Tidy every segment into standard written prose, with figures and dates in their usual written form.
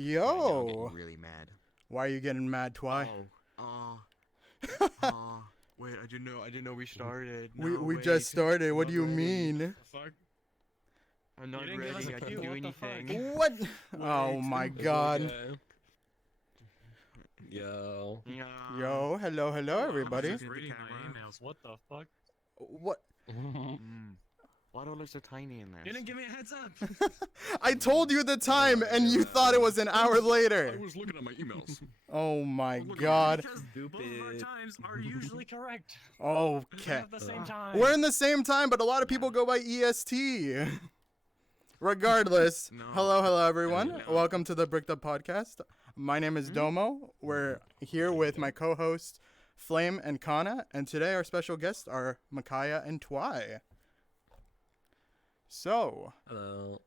Yeah, I'm Yo, getting really mad. why are you getting mad, Twy? Wait, I didn't know we started. We Wait. just started. What I'm do you not ready. mean? Fuck. I'm not You didn't give us ready. a I cue, didn't do what the fuck? anything. What? Oh my It's God. okay. Yo. Yo, hello, I everybody. was Look just at the reading my camera. emails. What the fuck? What? Why do I look so tiny in this? You didn't give me a heads up. I told you the time, and you thought it was an hour I later. was looking at my emails. Oh my Look at God. Because both of our Stupid. times are usually correct. Okay. At the same time. We're in the same time, but a lot of people go by EST. Regardless, No. hello, everyone. No. Welcome to the Bricked Up Podcast. My name is Domo. We're here with my co-hosts, Flame and Kana, and today our special guests are Mekiah and Twy. So, Hello.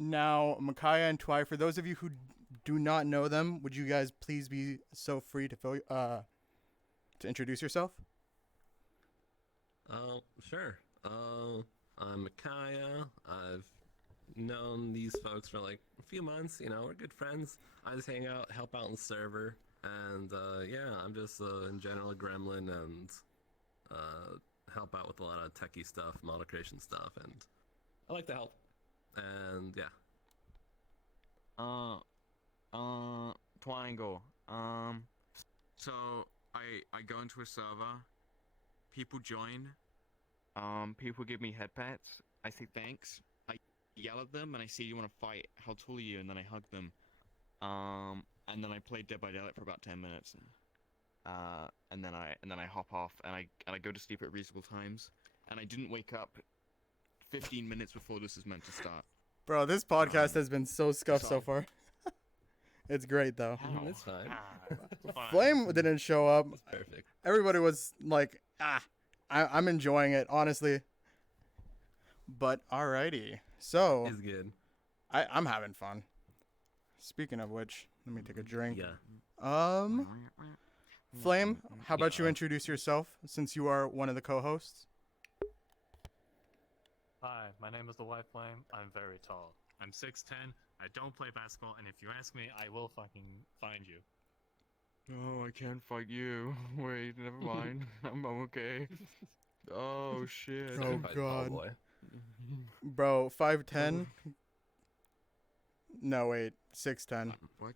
now, Mekiah and Twy, for those of you who do not know them, would you guys please be so free to introduce yourself? Sure. I'm Mekiah. I've known these folks for like a few months. You know, we're good friends. I just hang out, help out on the server, and yeah, I'm just in general a gremlin and help out with a lot of techie stuff, model creation stuff, and I like to help. And yeah. Twyangle. So I go into a server. People join. People give me head pats. I say thanks. I yell at them and I say, "You want to fight? How tall are you?" And then I hug them. And then I play Dead by Daylight for about 10 minutes. And then I hop off and I go to sleep at reasonable times. And I didn't wake up 15 minutes before this is meant to start. Bro, this podcast has been so scuffed so far. It's great, though. It's fine. Flame didn't show up. It's perfect. Everybody was like, I'm enjoying it, honestly. But alrighty. So, It's good. I'm having fun. Speaking of which, let me take a drink. Yeah. Flame, how about you introduce yourself since you are one of the co-hosts? Hi, my name is the White Flame. I'm very tall. I'm 6'10". I don't play basketball, and if you ask me, I will fucking find you. Oh, I can't fight you. Wait, never mind. I'm okay. Oh shit. Oh, Fight God. Boy. Bro, 5'10"? No, wait, 6'10". What?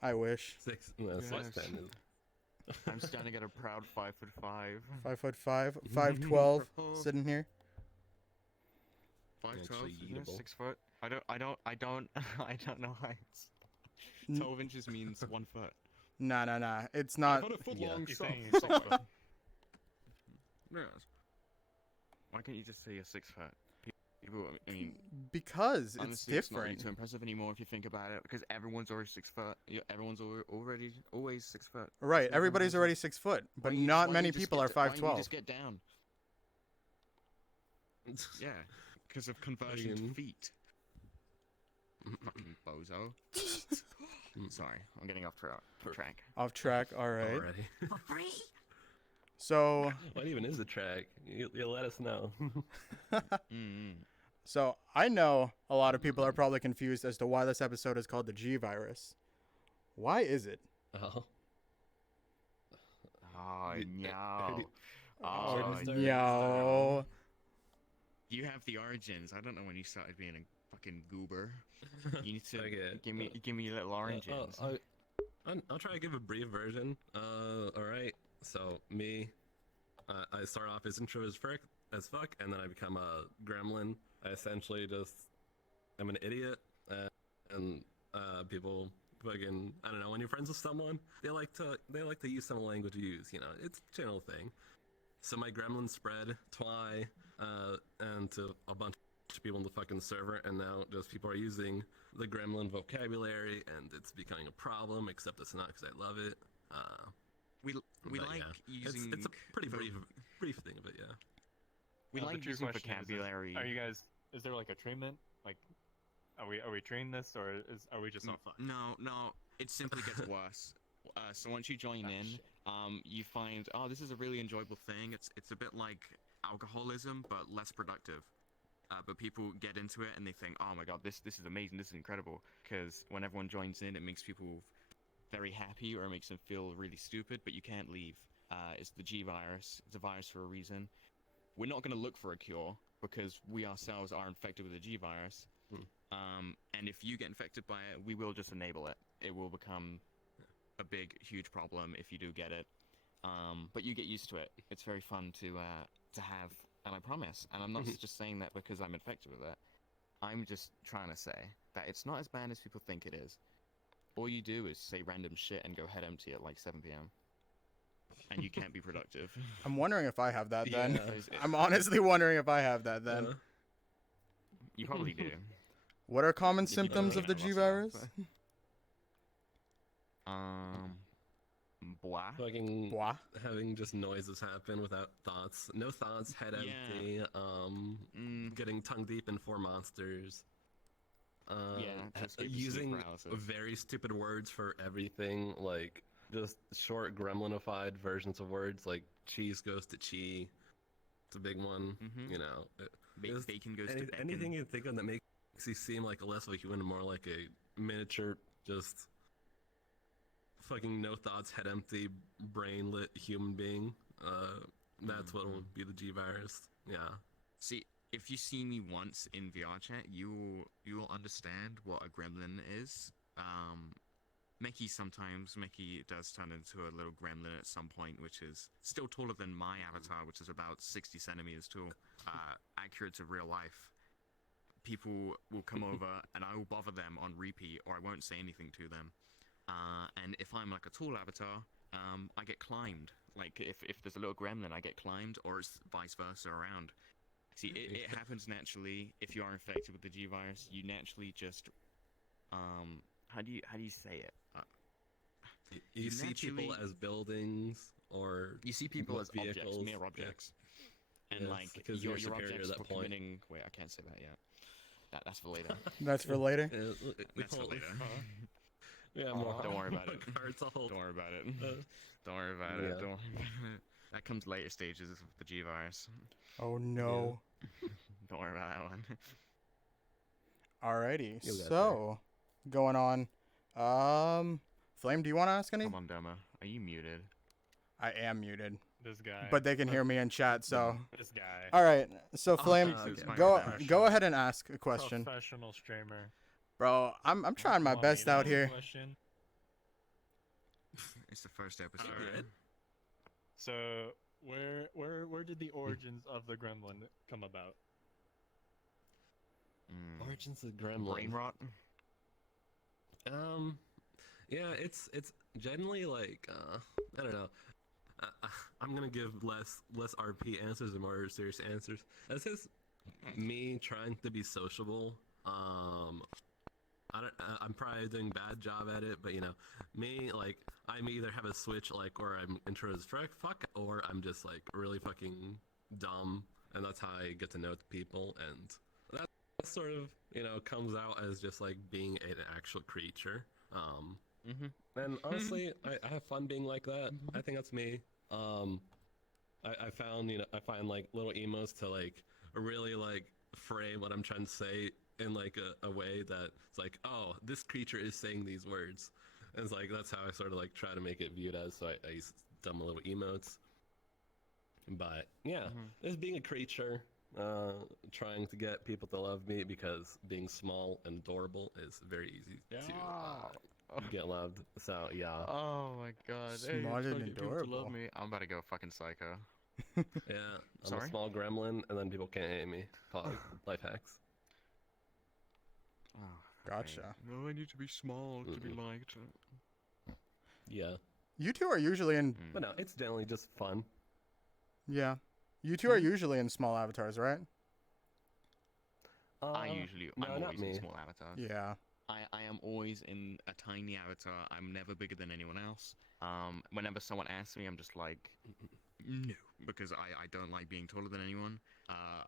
I wish. Six. No, Yes. 6'10" is. I'm standing at a proud 5'5". 5'5", 5'12", sitting here. 5'12", Actually eatable. 6 foot. I don't know heights. 12 inches means 1 foot. Nah. It's not. a foot Yeah. You're saying you're 6 foot. Yes. Why can't you just say you're 6 foot? People, I mean, Because it's honestly, it's not really different. too impressive anymore if you think about it, because everyone's already 6 foot. Everyone's already always 6 foot. Right, So everybody's why already 6 foot, but don't you- not why don't many you just people get are d- why don't you 5'12". just get down. Yeah, because of conversion to Fucking- feet. Fucking bozo. Sorry, I'm getting off track. Off track, alright. Already. For free? So, What even is the track? You'll let us know. so I know a lot of people are probably confused as to why this episode is called the G virus. Why is it? Oh. Oh, no. Oh, Sure, no. You have the origins. I don't know when you started being a fucking goober. You need to Okay. give me little origins. I'll try to give a brief version. Alright. So, me, I start off as intro as fuck, and then I become a gremlin. I essentially just am an idiot, and people fucking, I don't know, when you're friends with someone, they like to use some language you use, you know, it's a general thing. So my gremlin spread, Twy, and to a bunch of people in the fucking server, and now just people are using the gremlin vocabulary, and it's becoming a problem, except it's not because I love it. We But like yeah, using. it's a pretty brief thing of it, yeah. We The like true using question is, vocabulary. Are you guys? Is there like a treatment? Like, are we treating this, or are we just all fun? No, it simply gets worse. So once you join in, shit. you find, oh, this is a really enjoyable thing. It's a bit like alcoholism, but less productive. But people get into it and they think, oh my god, this is amazing, this is incredible. Because when everyone joins in, it makes people very happy or it makes them feel really stupid, but you can't leave. It's the G virus. It's a virus for a reason. We're not going to look for a cure because we ourselves are infected with the G virus. And if you get infected by it, we will just enable it. It will become a big, huge problem if you do get it. But you get used to it. It's very fun to have, and I promise. And I'm not just saying that because I'm infected with it. I'm just trying to say that it's not as bad as people think it is. All you do is say random shit and go head empty at like 7 p.m. And you can't be productive. I'm wondering if I have that then. Yeah. I'm honestly wondering if I have that then. You probably do. What are common If you symptoms don't, of the then G what's that? virus? Blah. Fucking Blah. having just noises happen without thoughts. No thoughts, head empty, getting tongue deep in 4 monsters. Just get to sleep Using paralysis. very stupid words for everything, like just short gremlinified versions of words, like cheese goes to chi. It's a big one, you know. Just Bacon goes to bacon. anything you think of that makes you seem like less of a human and more like a miniature, just fucking no thoughts, head empty, brain lit human being. That's what will be the G virus. Yeah. See, if you see me once in VR chat, you'll understand what a gremlin is. Mekiah does turn into a little gremlin at some point, which is still taller than my avatar, which is about 60 centimeters tall, accurate to real life. People will come over and I will bother them on repeat, or I won't say anything to them. And if I'm like a tall avatar, I get climbed. Like if there's a little gremlin, I get climbed, or it's vice versa around. See, it happens naturally. If you are infected with the G virus, you naturally just how do you say it? You see people as buildings, or You see people as objects, vehicles, mere objects, and Yes, like because your you're superior objects at that for point. committing. Wait, I can't say that yet. That's for later. That's for later. That's for later. Yeah, Don't worry about it. Cards a whole. Don't worry about it. Don't worry about yeah. it. Don't worry about it. That comes later stages of the G virus. Oh no. Don't worry about that one. Alrighty. You'll get So, going on. Flame, do you want to ask any? Come on, Demo. Are you muted? I am muted, This guy. but they can hear me in chat. So, This guy. all right. So, Flame, okay, it's my go bad. go ahead and ask a question, Professional streamer. bro. I'm trying my Want me best to out ask a here. question? It's the first episode. Alright. So where did the origins of the gremlin come about? Origins of Gremlin. Brain rot. Yeah, it's generally like I don't know. I'm gonna give less RP answers and more serious answers. This is me trying to be sociable. I'm probably doing a bad job at it, but you know, me, like, I either have a switch, like, or I'm intro as fuck, or I'm just like really fucking dumb, and that's how I get to know people, and that sort of, you know, comes out as just like being an actual creature. And honestly, I have fun being like that. I think that's me. I found, you know, I find like little emos to like really like frame what I'm trying to say in like a way that it's like, oh, this creature is saying these words. And it's like, that's how I sort of like try to make it viewed as. So I use dumb little emotes. But yeah, just being a creature, trying to get people to love me because being small and adorable is very easy to get loved. So yeah, Oh my god. Smart and adorable. I'm about to go fucking psycho. yeah. I'm Sorry? a small gremlin, and then people can't hate me. Life hacks. Oh, Gotcha. No, I need to be small to be liked. Yeah, You two are usually in. but no, it's generally just fun. Yeah. You two are usually in small avatars, right? I'm no, not always in me. small avatars. Yeah. I am always in a tiny avatar. I'm never bigger than anyone else. Whenever someone asks me, I'm just like, no, because I don't like being taller than anyone. I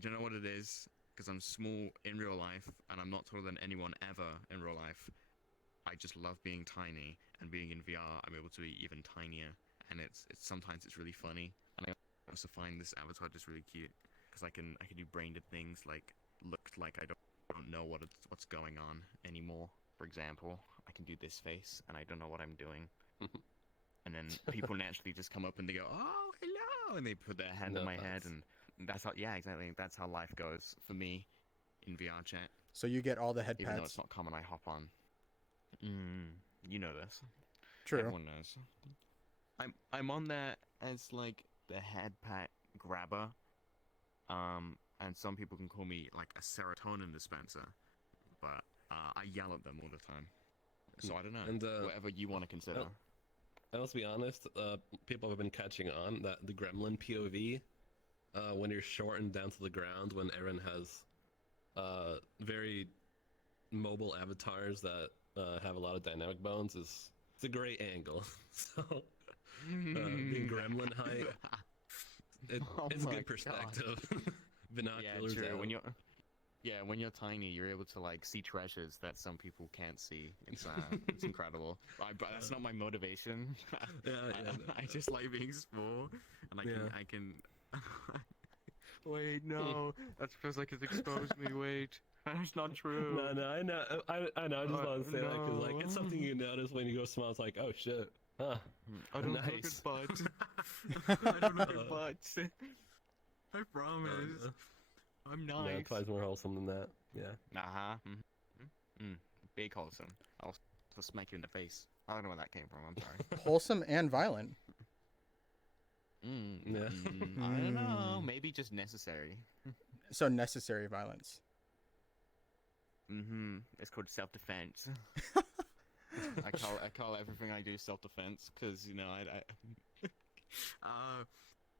don't know what it is, because I'm small in real life, and I'm not taller than anyone ever in real life. I just love being tiny, and being in VR, I'm able to be even tinier, and it's sometimes it's really funny, and I also find this avatar just really cute. because I can do brain dead things like look like I don't know what's going on anymore. For example, I can do this face and I don't know what I'm doing. And then people naturally just come up and they go, "Oh, hello," and they put their hand on my head, Nice. and that's how, yeah, exactly. That's how life goes for me in VR chat. So you get all the head Even though pats. it's not common, I hop on. You know this. True. Everyone knows. I'm on there as like the head pat grabber. And some people can call me like a serotonin dispenser, but I yell at them all the time. So I don't know. And Whatever you want to consider. and let's be honest, people have been catching on that the gremlin POV, when you're shortened down to the ground, when Eren has very mobile avatars that have a lot of dynamic bones, it's a great angle. So being gremlin height, Oh it's a my good perspective. Yeah, Binoculars true. out. When you're tiny, you're able to like see treasures that some people can't see. It's incredible. But that's not my motivation. Yeah, I just like being small, and Yeah. I can. Wait, no, that feels like it's exposed me. Wait, that's not true. No, I know. I know. I just want to say that because like it's something no. you notice when you go small. It's like, oh shit. Huh. I don't Nice. look at butts. I don't look at butts. I promise. I'm No, nice. Twi's more wholesome than that. Yeah. Uh-huh. Big wholesome. I'll smack you in the face. I don't know where that came from. I'm sorry. Wholesome and violent. Yeah. I don't know. Maybe just necessary. So necessary violence. It's called self-defense. I call everything I do self-defense because you know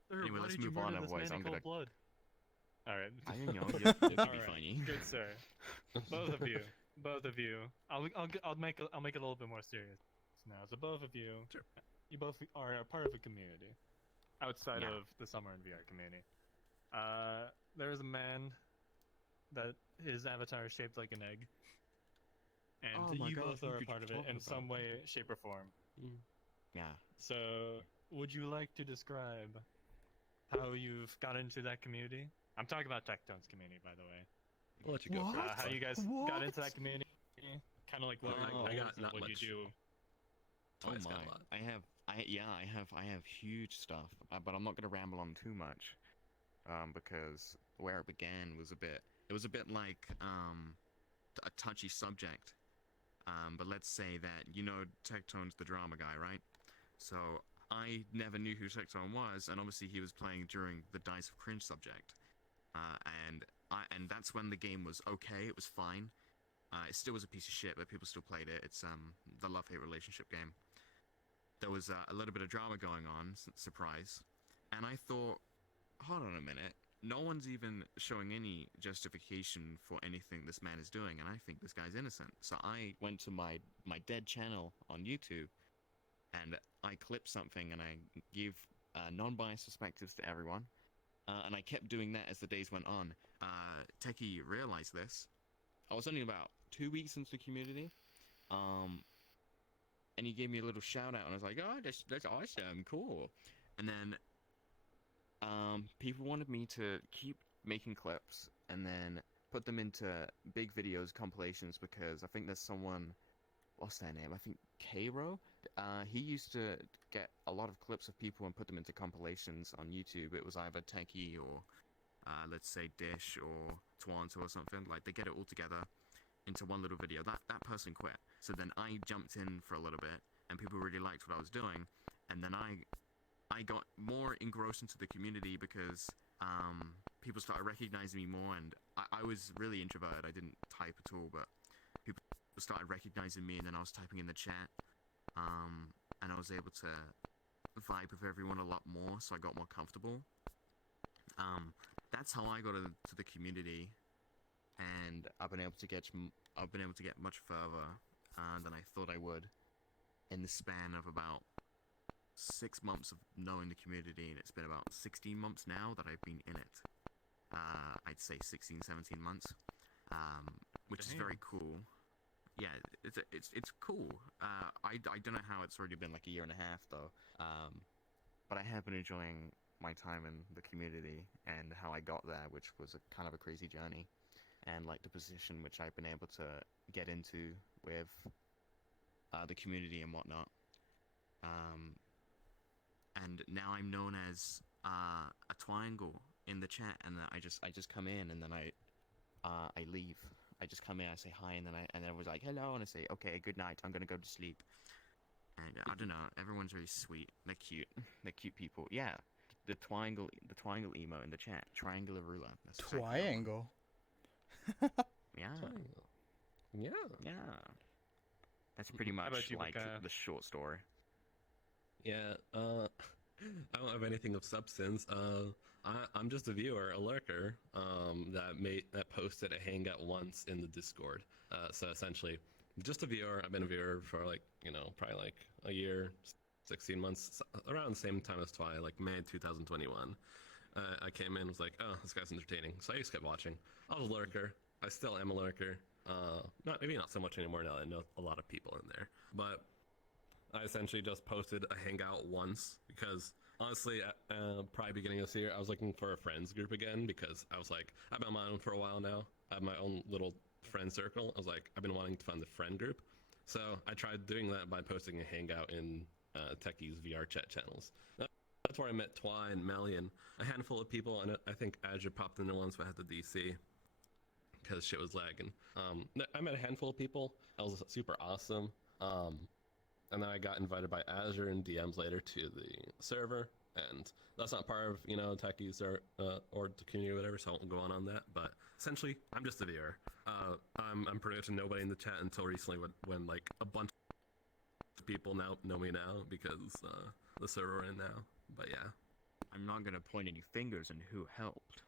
Sir, Anyway, why let's did you move on, murder this otherwise man I'm in cold gonna- blood. All right. I don't know. You're to be Alright, funny. Good sir. Both of you. I'll make it a little bit more serious now. So both of you, Sure. you both are a part of a community outside Yeah. of the Summer and VR community. There is a man that his avatar is shaped like an egg, and Oh my you God, both who are a could you part of it talk in about? some way, shape, or form. Yeah. So, would you like to describe how you've got into that community? I'm talking about Tectone's community, by the way. I'll let you go What? first. How Twi. you guys got into that community? Kind of like what Oh, your I goals got and not what much. you do. Twi's Oh got my! a lot. I have huge stuff, but I'm not gonna ramble on too much, because where it began was it was a bit like a touchy subject. But let's say that you know Tectone's the drama guy, right? So I never knew who Tectone was, and obviously he was playing during the Dice of Cringe subject, and that's when the game was okay. It was fine. It still was a piece of shit, but people still played it. It's the love-hate relationship game. There was a little bit of drama going on, surprise, and I thought, hold on a minute, no one's even showing any justification for anything this man is doing, and I think this guy's innocent. So I went to my dead channel on YouTube, and I clipped something, and I gave non-biased perspectives to everyone, and I kept doing that as the days went on. Techie realized this. I was only about 2 weeks into the community, and he gave me a little shout out, and I was like, "Oh, that's awesome, cool." And then people wanted me to keep making clips and then put them into big videos, compilations, because I think there's someone, what's their name? I think Cairo. He used to get a lot of clips of people and put them into compilations on YouTube. It was either Techie or let's say Dish or Twyangle or something. Like they get it all together into one little video. That person quit. So then I jumped in for a little bit, and people really liked what I was doing. And then I got more engrossed into the community because people started recognizing me more, and I was really introverted. I didn't type at all, but people started recognizing me, and then I was typing in the chat, and I was able to vibe with everyone a lot more, so I got more comfortable. That's how I got into the community, and I've been able to get much further than I thought I would in the span of about 6 months of knowing the community, and it's been about 16 months now that I've been in it. I'd say 16, 17 months, which is very cool. Yeah, it's cool. I don't know how it's already been like a year and a half though, but I have been enjoying my time in the community and how I got there, which was a kind of a crazy journey, and like the position which I've been able to get into with the community and whatnot. And now I'm known as a Twyangle in the chat, and then I just come in and then I leave. I just come in, I say hi, and then I was like hello, and I say okay, good night, I'm gonna go to sleep. And I don't know, everyone's very sweet. They're cute. They're cute people. Yeah, the Twyangle emo in the chat. Triangular ruler. That's exactly that one. Twyangle. Yeah, Triangle. Yeah. yeah. That's pretty much about you, like Mekiah? the short story. Yeah, I don't have anything of substance. I'm just a viewer, a lurker, that posted a hangout once in the Discord. So essentially, just a viewer. I've been a viewer for like, probably like a year, 16 months, around the same time as Twi, like May 2021. I came in, was like, oh, this guy's entertaining. So I just kept watching. I was a lurker. I still am a lurker. Maybe not so much anymore now that I know a lot of people in there. But I essentially just posted a hangout once because honestly, probably beginning of this year, I was looking for a friends group again because I was like, I've been on my own for a while now. I have my own little friend circle. I was like, I've been wanting to find the friend group. So I tried doing that by posting a hangout in Techie's VR chat channels. That's where I met Twy and Melian, a handful of people, and I think Azure popped in there once when I had the DC because shit was lagging. I met a handful of people. That was super awesome. And then I got invited by Azure and DMs later to the server, and that's not part of Techies or the community or whatever, so I won't go on that. But essentially, I'm just a viewer. I'm pretty much a nobody in the chat until recently when like a bunch of people now know me now because the server we're in now. But yeah, I'm not gonna point any fingers on who helped,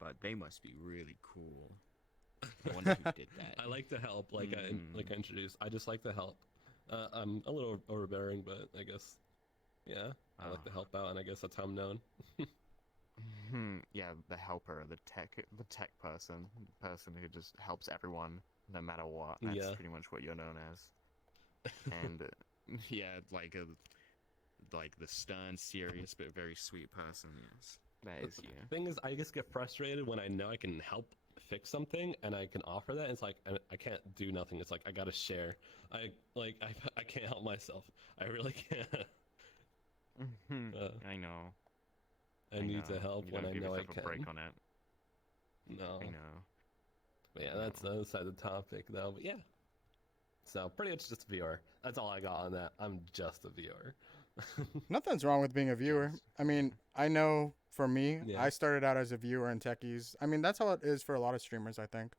but they must be really cool. I wonder who did that. I like to help, like I introduced. I just like to help. I'm a little overbearing, but I guess, yeah, I like to help out, and I guess that's how I'm known. Yeah, the helper, the tech person, the person who just helps everyone no matter what. That's Yeah. pretty much what you're known as. And yeah, like the stern, serious but very sweet person. Yes, that is you. Thing is, I just get frustrated when I know I can help fix something and I can offer that. It's like I can't do nothing. It's like I gotta share. I can't help myself. I really can't. I know. I need to help You when don't I give know I yourself a break can. on it. No. I know. But yeah, that's the other side of the topic, though. But yeah. So pretty much just a viewer. That's all I got on that. I'm just a viewer. Nothing's wrong with being a viewer. I mean, I know for me, Yeah. I started out as a viewer in Techies. I mean, that's how it is for a lot of streamers, I think.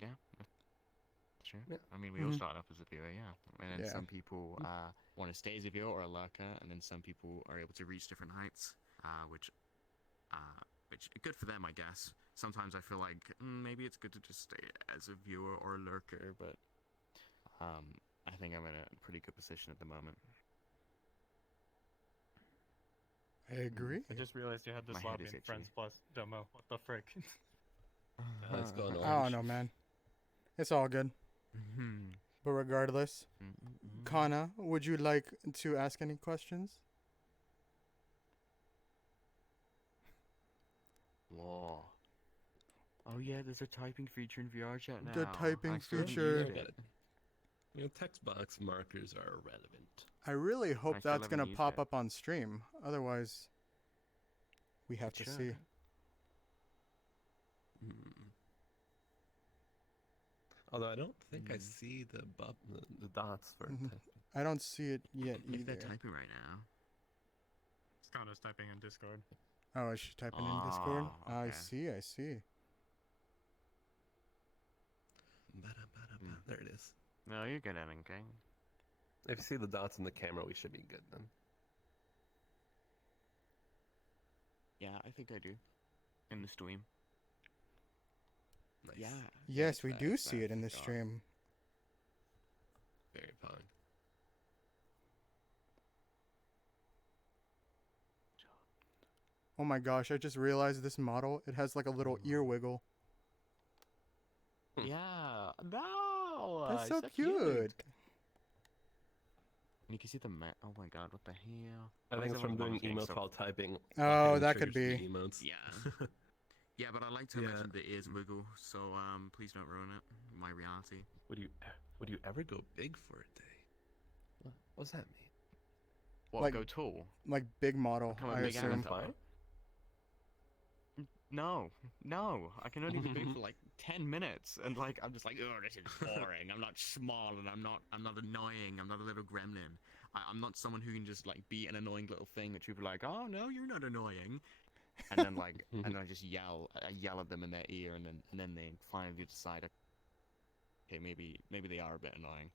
Yeah. Sure. Yeah. I mean, we all Mhm. start off as a viewer, yeah. And then Yeah. some people want to stay as a viewer or a lurker, and then some people are able to reach different heights, which good for them, I guess. Sometimes I feel like maybe it's good to just stay as a viewer or a lurker, but I think I'm in a pretty good position at the moment. I agree. I just realized you had My this head lobby is in itchy. Friends Plus Domo. What the frick? Let's go I Orange. don't know, man. It's all good. But regardless, Kana, would you like to ask any questions? Whoa. Oh yeah, there's a typing feature in VR chat now. The typing I still haven't feature. used Yeah, it. text box markers are irrelevant. I really hope still that's haven't gonna used pop it. up on stream. Otherwise, we have to It see. should. Although I don't think I Mm. see the dots for Mhm. text. I don't see it yet If they're either. typing right now. Scotta's typing in Discord. Oh, is she typing in Discord? Oh, I okay. see. I see. There it is. No, you're good, Evan King. If you see the dots in the camera, we should be good then. Yeah, I think I do. In the stream. Nice. Yeah. Yes, we that's do facts, see it in the God. stream. Very fine. Oh my gosh, I just realized this model. It has like a little ear wiggle. Yeah. No. That's so so cute. You can see the map. Oh my god, what the hell? I Why think is it's from everyone doing getting emotes so- while typing. Oh, hitting that could triggers be. to the emotes. Yeah. Yeah, but I like to Yeah. imagine the ears wiggle, so please don't ruin it. My reality. Would you ever go big for a day? What does that mean? What, Like- go tall? Like big model, Become a I big assume. avatar? No, I can only be big for like 10 minutes, and like I'm just like, oh, this is boring. I'm not small, and I'm not annoying. I'm not a little gremlin. I'm not someone who can just like be an annoying little thing that people are like, oh no, you're not annoying, and then like, and then I just yell at them in their ear, and then they finally decide, okay, maybe they are a bit annoying.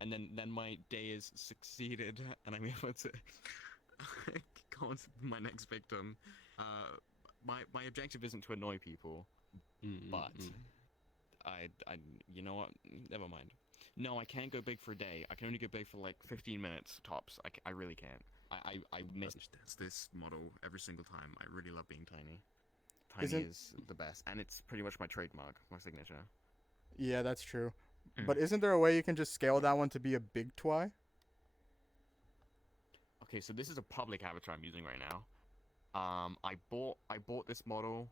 And then my day is succeeded, and I'm able to go on to my next victim. My objective isn't to annoy people, but I you know what? Never mind. No, I can't go big for a day. I can only go big for like 15 minutes tops. I really can't. I miss this model every single time. I really love being tiny. Tiny Isn't- is the best, and it's pretty much my trademark, my signature. Yeah, that's true. Mm. But isn't there a way you can just scale that one to be a big twy? Okay, so this is a public avatar I'm using right now. I bought this model.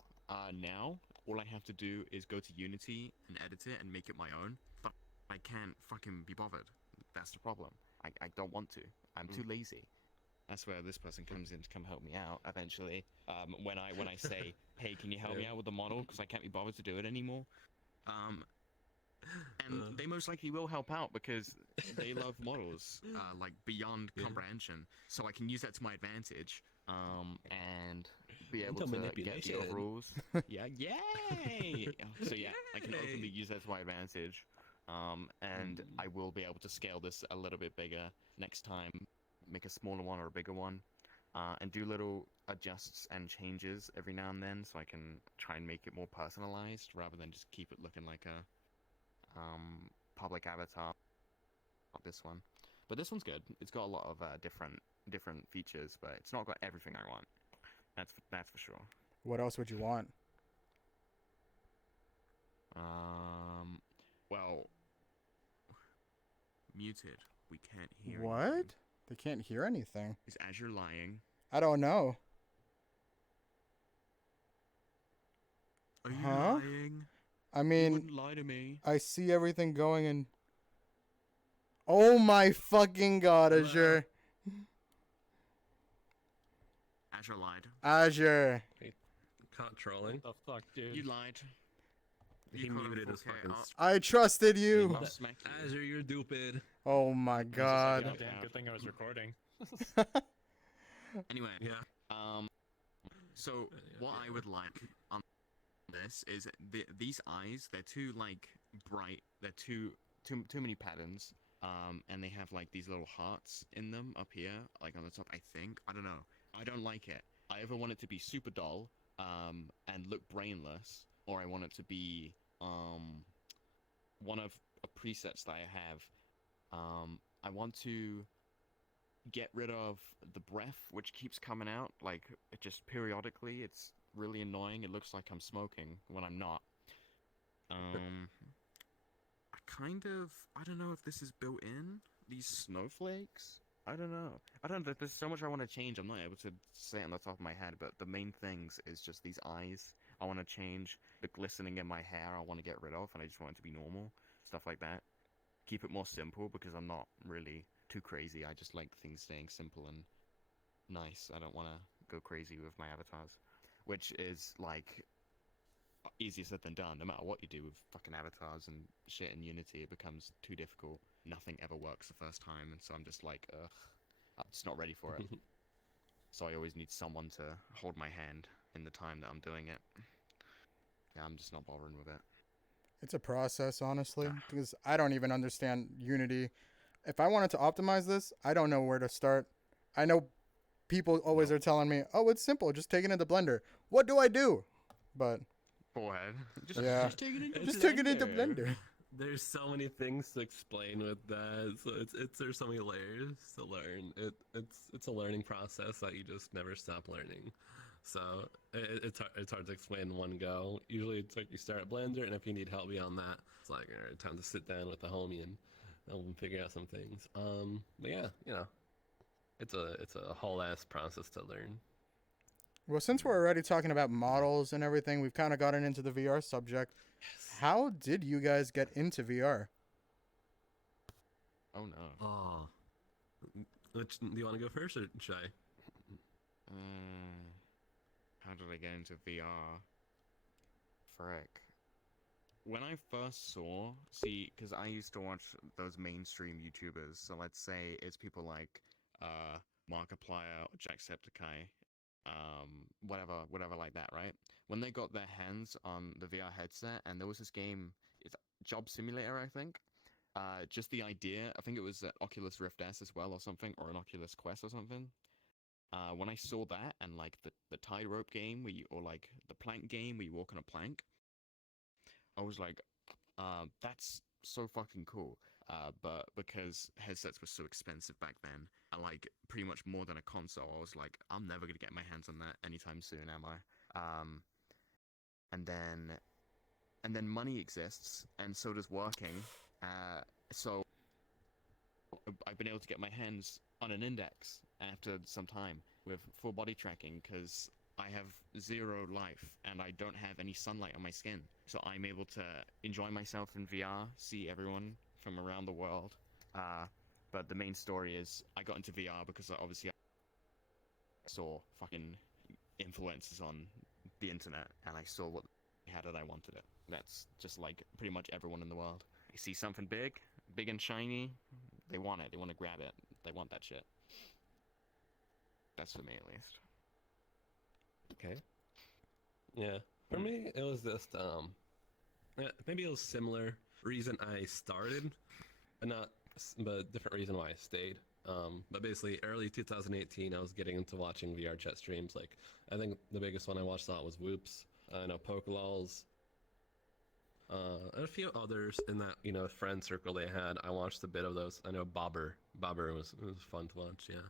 Now all I have to do is go to Unity and edit it and make it my own. But I can't fucking be bothered. That's the problem. I don't want to. I'm too lazy. That's where this person comes in to come help me out eventually. When I say, hey, can you help me out with the model because I can't be bothered to do it anymore. And they most likely will help out because they love models, like beyond comprehension. So I can use that to my advantage, and be able Mental to get the manipulation. overrules. Yeah, yay! So yeah, I can openly use that to my advantage, and I will be able to scale this a little bit bigger next time, make a smaller one or a bigger one, and do little adjusts and changes every now and then, so I can try and make it more personalized rather than just keep it looking like a public avatar. Not this one, but this one's good. It's got a lot of different features, but it's not got everything I want. That's for sure. What else would you want? Well, muted. We can't hear. What? anything. They can't hear anything. Is Azure lying? I don't know. Are you Huh? lying? I You mean, wouldn't lie to me. I see everything going in. Oh my fucking god, Hello? Azure. Azure lied. Azure. Caught trolling. The fuck, dude? You lied. He called him muted his 4K. fucking. I trusted you. I'll smack you. Azure, you're stupid. Oh my god. Goddamn good thing I was recording. Anyway, Yeah. so what I would like on this is these eyes. They're too like bright. They're too many patterns. And they have like these little hearts in them up here, like on the top. I don't know. I don't like it. I either want it to be super dull, and look brainless, or I want it to be one of presets that I have. I want to get rid of the breath, which keeps coming out, like it just periodically. It's really annoying. It looks like I'm smoking when I'm not. I don't know if this is built in. These snowflakes? I don't know. There's so much I want to change. I'm not able to say it on the top of my head, but the main things is just these eyes. I want to change the glistening in my hair. I want to get rid of, and I just want it to be normal. Stuff like that. Keep it more simple because I'm not really too crazy. I just like things staying simple and nice. I don't want to go crazy with my avatars, which is like easier said than done. No matter what you do with fucking avatars and shit in Unity, it becomes too difficult. Nothing ever works the first time, and so I'm just like, ugh, I'm just not ready for it. So I always need someone to hold my hand in the time that I'm doing it. Yeah, I'm just not bothering with it. It's a process, honestly, because I don't even understand Unity. If I wanted to optimize this, I don't know where to start. I know people always are telling me, oh, it's simple, just take it into Blender. What do I do? But Forehead. Yeah. Just take it into just take it into Blender. There's so many things to explain with that. So there's so many layers to learn. It's a learning process that you just never stop learning. So it's hard to explain in one go. Usually it's like you start at Blender, and if you need help beyond that, it's like, all right, time to sit down with the homie and help them figure out some things. But yeah, it's a whole ass process to learn. Well, since we're already talking about models and everything, we've kind of gotten into the VR subject. Yes. How did you guys get into VR? Oh no. Oh, which do you want to go first, or should I? How did I get into VR? Frick. When I first saw, because I used to watch those mainstream YouTubers, so let's say it's people like Markiplier or Jacksepticeye, whatever like that, right? When they got their hands on the VR headset, and there was this game, it's Job Simulator, I think. Just the idea, I think it was Oculus Rift S as well, or something, or an Oculus Quest or something. When I saw that and like the tightrope game or like the plank game where you walk on a plank, I was like, that's so fucking cool. But because headsets were so expensive back then, and like pretty much more than a console, I was like, I'm never gonna get my hands on that anytime soon, am I? And then money exists, and so does working. So I've been able to get my hands on an index after some time with full body tracking because I have 0 life and I don't have any sunlight on my skin. So I'm able to enjoy myself in VR, see everyone from around the world. But the main story is I got into VR because obviously I saw fucking influencers on the internet and I saw what they had and I wanted it. That's just like pretty much everyone in the world. You see something big and shiny, they want it. They want to grab it. They want that shit. That's for me, at least. Okay. Yeah. For me, it was just maybe it was similar reason I started, but different reason why I stayed. But basically, early 2018, I was getting into watching VR chat streams. Like, I think the biggest one I watched a lot was Whoops. I know Pokelols. And a few others in that friend circle they had. I watched a bit of those. I know Bobber was fun to watch. Yeah.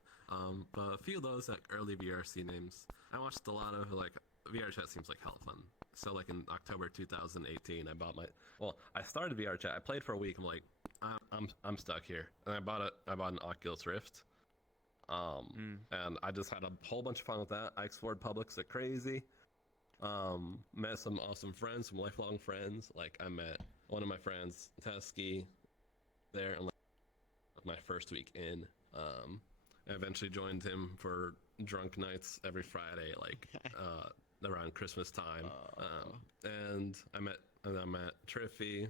But a few of those like early VRC names. I watched a lot of like VR chat seems like hell fun. So like in October 2018, I started VR chat. I played for a week. I'm like, I'm stuck here, and I bought an Oculus Rift. And I just had a whole bunch of fun with that. I explored Publix like crazy. Met some awesome friends, some lifelong friends. Like I met one of my friends, Tesky, there, and like my first week in. I eventually joined him for drunk nights every Friday, like around Christmas time. And I met Triffy,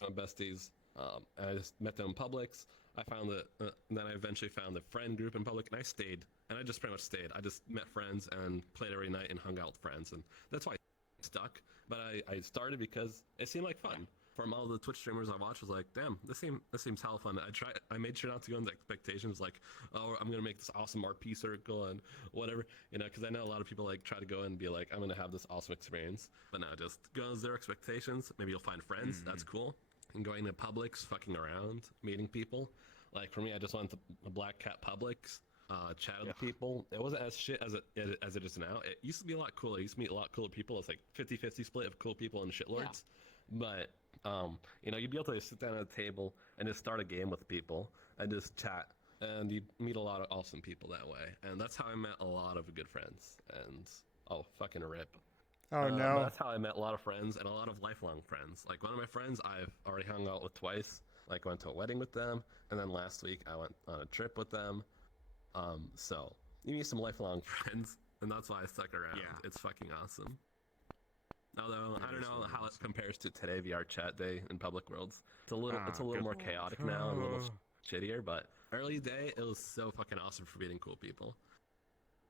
my besties. I just met them in Publix. I found that, then I eventually found the friend group in public, and I stayed. And I just pretty much stayed. I just met friends and played every night and hung out with friends, and that's why I stuck. But I started because it seemed like fun. From all the Twitch streamers I watched, was like, damn, this seems hella fun. I made sure not to go into expectations like, oh, I'm gonna make this awesome RP circle and whatever, because I know a lot of people like try to go in and be like, I'm gonna have this awesome experience. But no, just go with zero expectations. Maybe you'll find friends. That's cool. And going to Publix, fucking around, meeting people. Like for me, I just went to the Black Cat Publix. Chatted with people. It wasn't as shit as it is now. It used to be a lot cooler. I used to meet a lot cooler people. It's like 50-50 split of cool people and shitlords. But you'd be able to sit down at a table and just start a game with people and just chat, and you'd meet a lot of awesome people that way. And that's how I met a lot of good friends. And fucking rip. Oh But no. that's how I met a lot of friends and a lot of lifelong friends. Like one of my friends I've already hung out with twice. Like went to a wedding with them, and then last week I went on a trip with them. So you meet some lifelong friends, and that's why I stuck around. Yeah. It's fucking awesome. Although I don't know really how it awesome. compares to today VR chat day in public worlds. It's a little more chaotic now and a little shittier, but early day it was so fucking awesome for meeting cool people.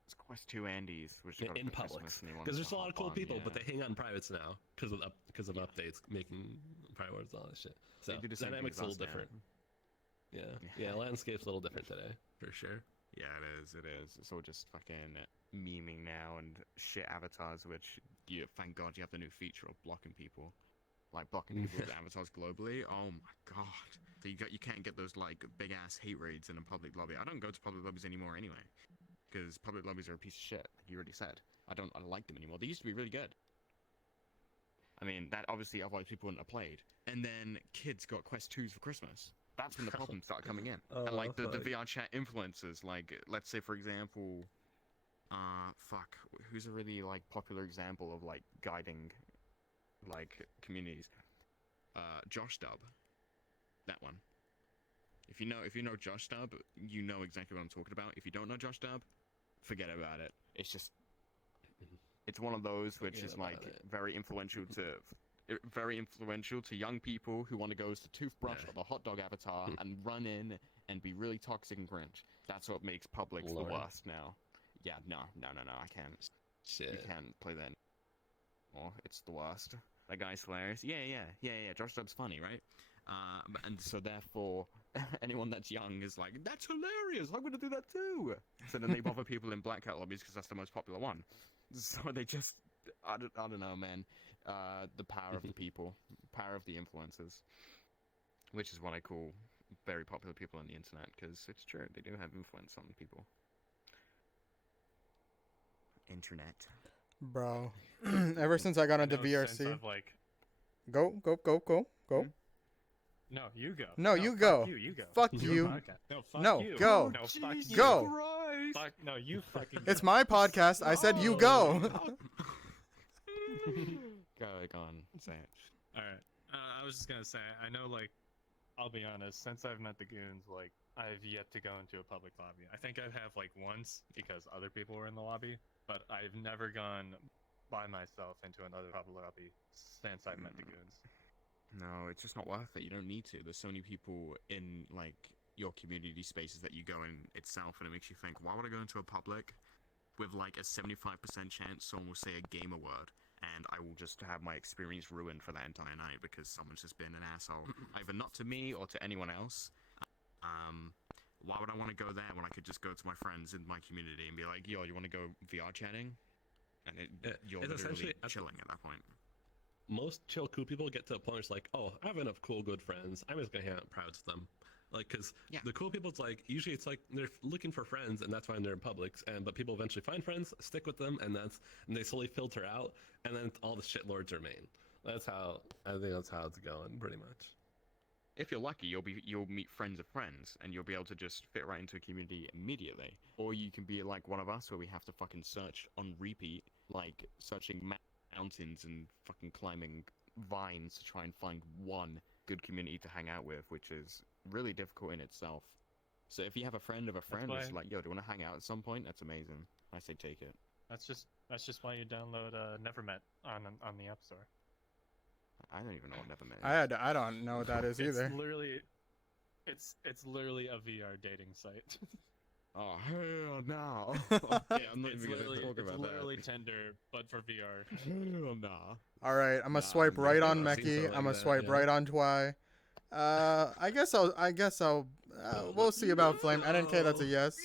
It's Quest 2 Andes, which In Publix, because there's a lot of cool people, but they hang on privates now because of updates making private worlds and all that shit. So They do the same dynamics a thing little as us now. different. Yeah, landscape's a little different today for sure. Yeah, it is. It's all just fucking memeing now and shit avatars, which thank God you have the new feature of blocking people. Like blocking people's avatars globally. Oh my God. So you can't get those like big ass hate raids in a public lobby. I don't go to public lobbies anymore anyway. Because public lobbies are a piece of shit, like you already said. I don't like them anymore. They used to be really good. I mean, that obviously otherwise people wouldn't have played. And then kids got Quest 2s for Christmas. That's when the problems start coming in. Oh, And like the fuck. VR chat influencers, like let's say for example, fuck, who's a really like popular example of like guiding like communities? Josh Dub, that one. If you know Josh Dub, you know exactly what I'm talking about. If you don't know Josh Dub, forget about it. It's just, it's one of those which Forget is about like it. very influential to young people who want to go as the toothbrush Yeah. or the hot dog avatar and run in and be really toxic and cringe. That's what makes Publix the Lord. worst now. Yeah, no, I can't. You Shit. can't play that anymore. It's the worst. That guy's hilarious. Yeah. Josh Dub's funny, right? And so therefore, anyone that's young is like, that's hilarious. I'm gonna do that too. So then they bother people in Black Hat lobbies because that's the most popular one. So they just, I don't know, man. The power of the people, power of the influencers, which is what I call very popular people on the internet, because it's true, they do have influence on people. Internet. Bro, ever since I got I into know VRC, since I've, like, go. no, you go. No, you fuck go. You go. Fuck It's your you. podcast. No, fuck No, you. go. No, fuck you. Go. Christ! Fuck, no, you fucking It's go. my podcast. I said you go. Go on, say it. Alright. I was just gonna say, I know, like, I'll be honest, since I've met the goons, like, I've yet to go into a public lobby. I think I have, like, once, because other people were in the lobby, but I've never gone by myself into another public lobby since I've met the goons. No, it's just not worth it. You don't need to. There's so many people in, like, your community spaces that you go in itself, and it makes you think, why would I go into a public with, like, a 75% chance someone will say a gamer word, and I will just have my experience ruined for that entire night because someone's just been an asshole, either not to me or to anyone else. Why would I want to go there when I could just go to my friends in my community and be like, yo, you want to go VR chatting? And you're It's literally essentially chilling at that point. Most chill, cool people get to a point where it's like, oh, I have enough cool, good friends. I'm just gonna hang out proud with them. Like, because Yeah. the cool people, it's like, usually it's like they're looking for friends, and that's why they're in Publix. But people eventually find friends, stick with them, and they slowly filter out, and then all the shitlords remain. I think that's how it's going, pretty much. If you're lucky, you'll meet friends of friends, and you'll be able to just fit right into a community immediately. Or you can be like one of us, where we have to fucking search on repeat, like searching mountains and fucking climbing vines to try and find one good community to hang out with, which is really difficult in itself. So if you have a friend of a friend that's why- like, yo, do you want to hang out at some point? That's amazing. I say take it. That's just why you download Nevermet on the App Store. I don't even know what Nevermet is. I don't know what that is either. It's literally a VR dating site. Oh, hell no. I'm not it's even literally, gonna talk it's about literally that. Tinder, but for VR. Hell no. All right, I'm gonna Nah, swipe I'm right not on gonna see Mekiah. something I'm like gonna that, swipe yeah. right on Twy. I guess I'll. We'll see about Flame. NNK, that's a yes.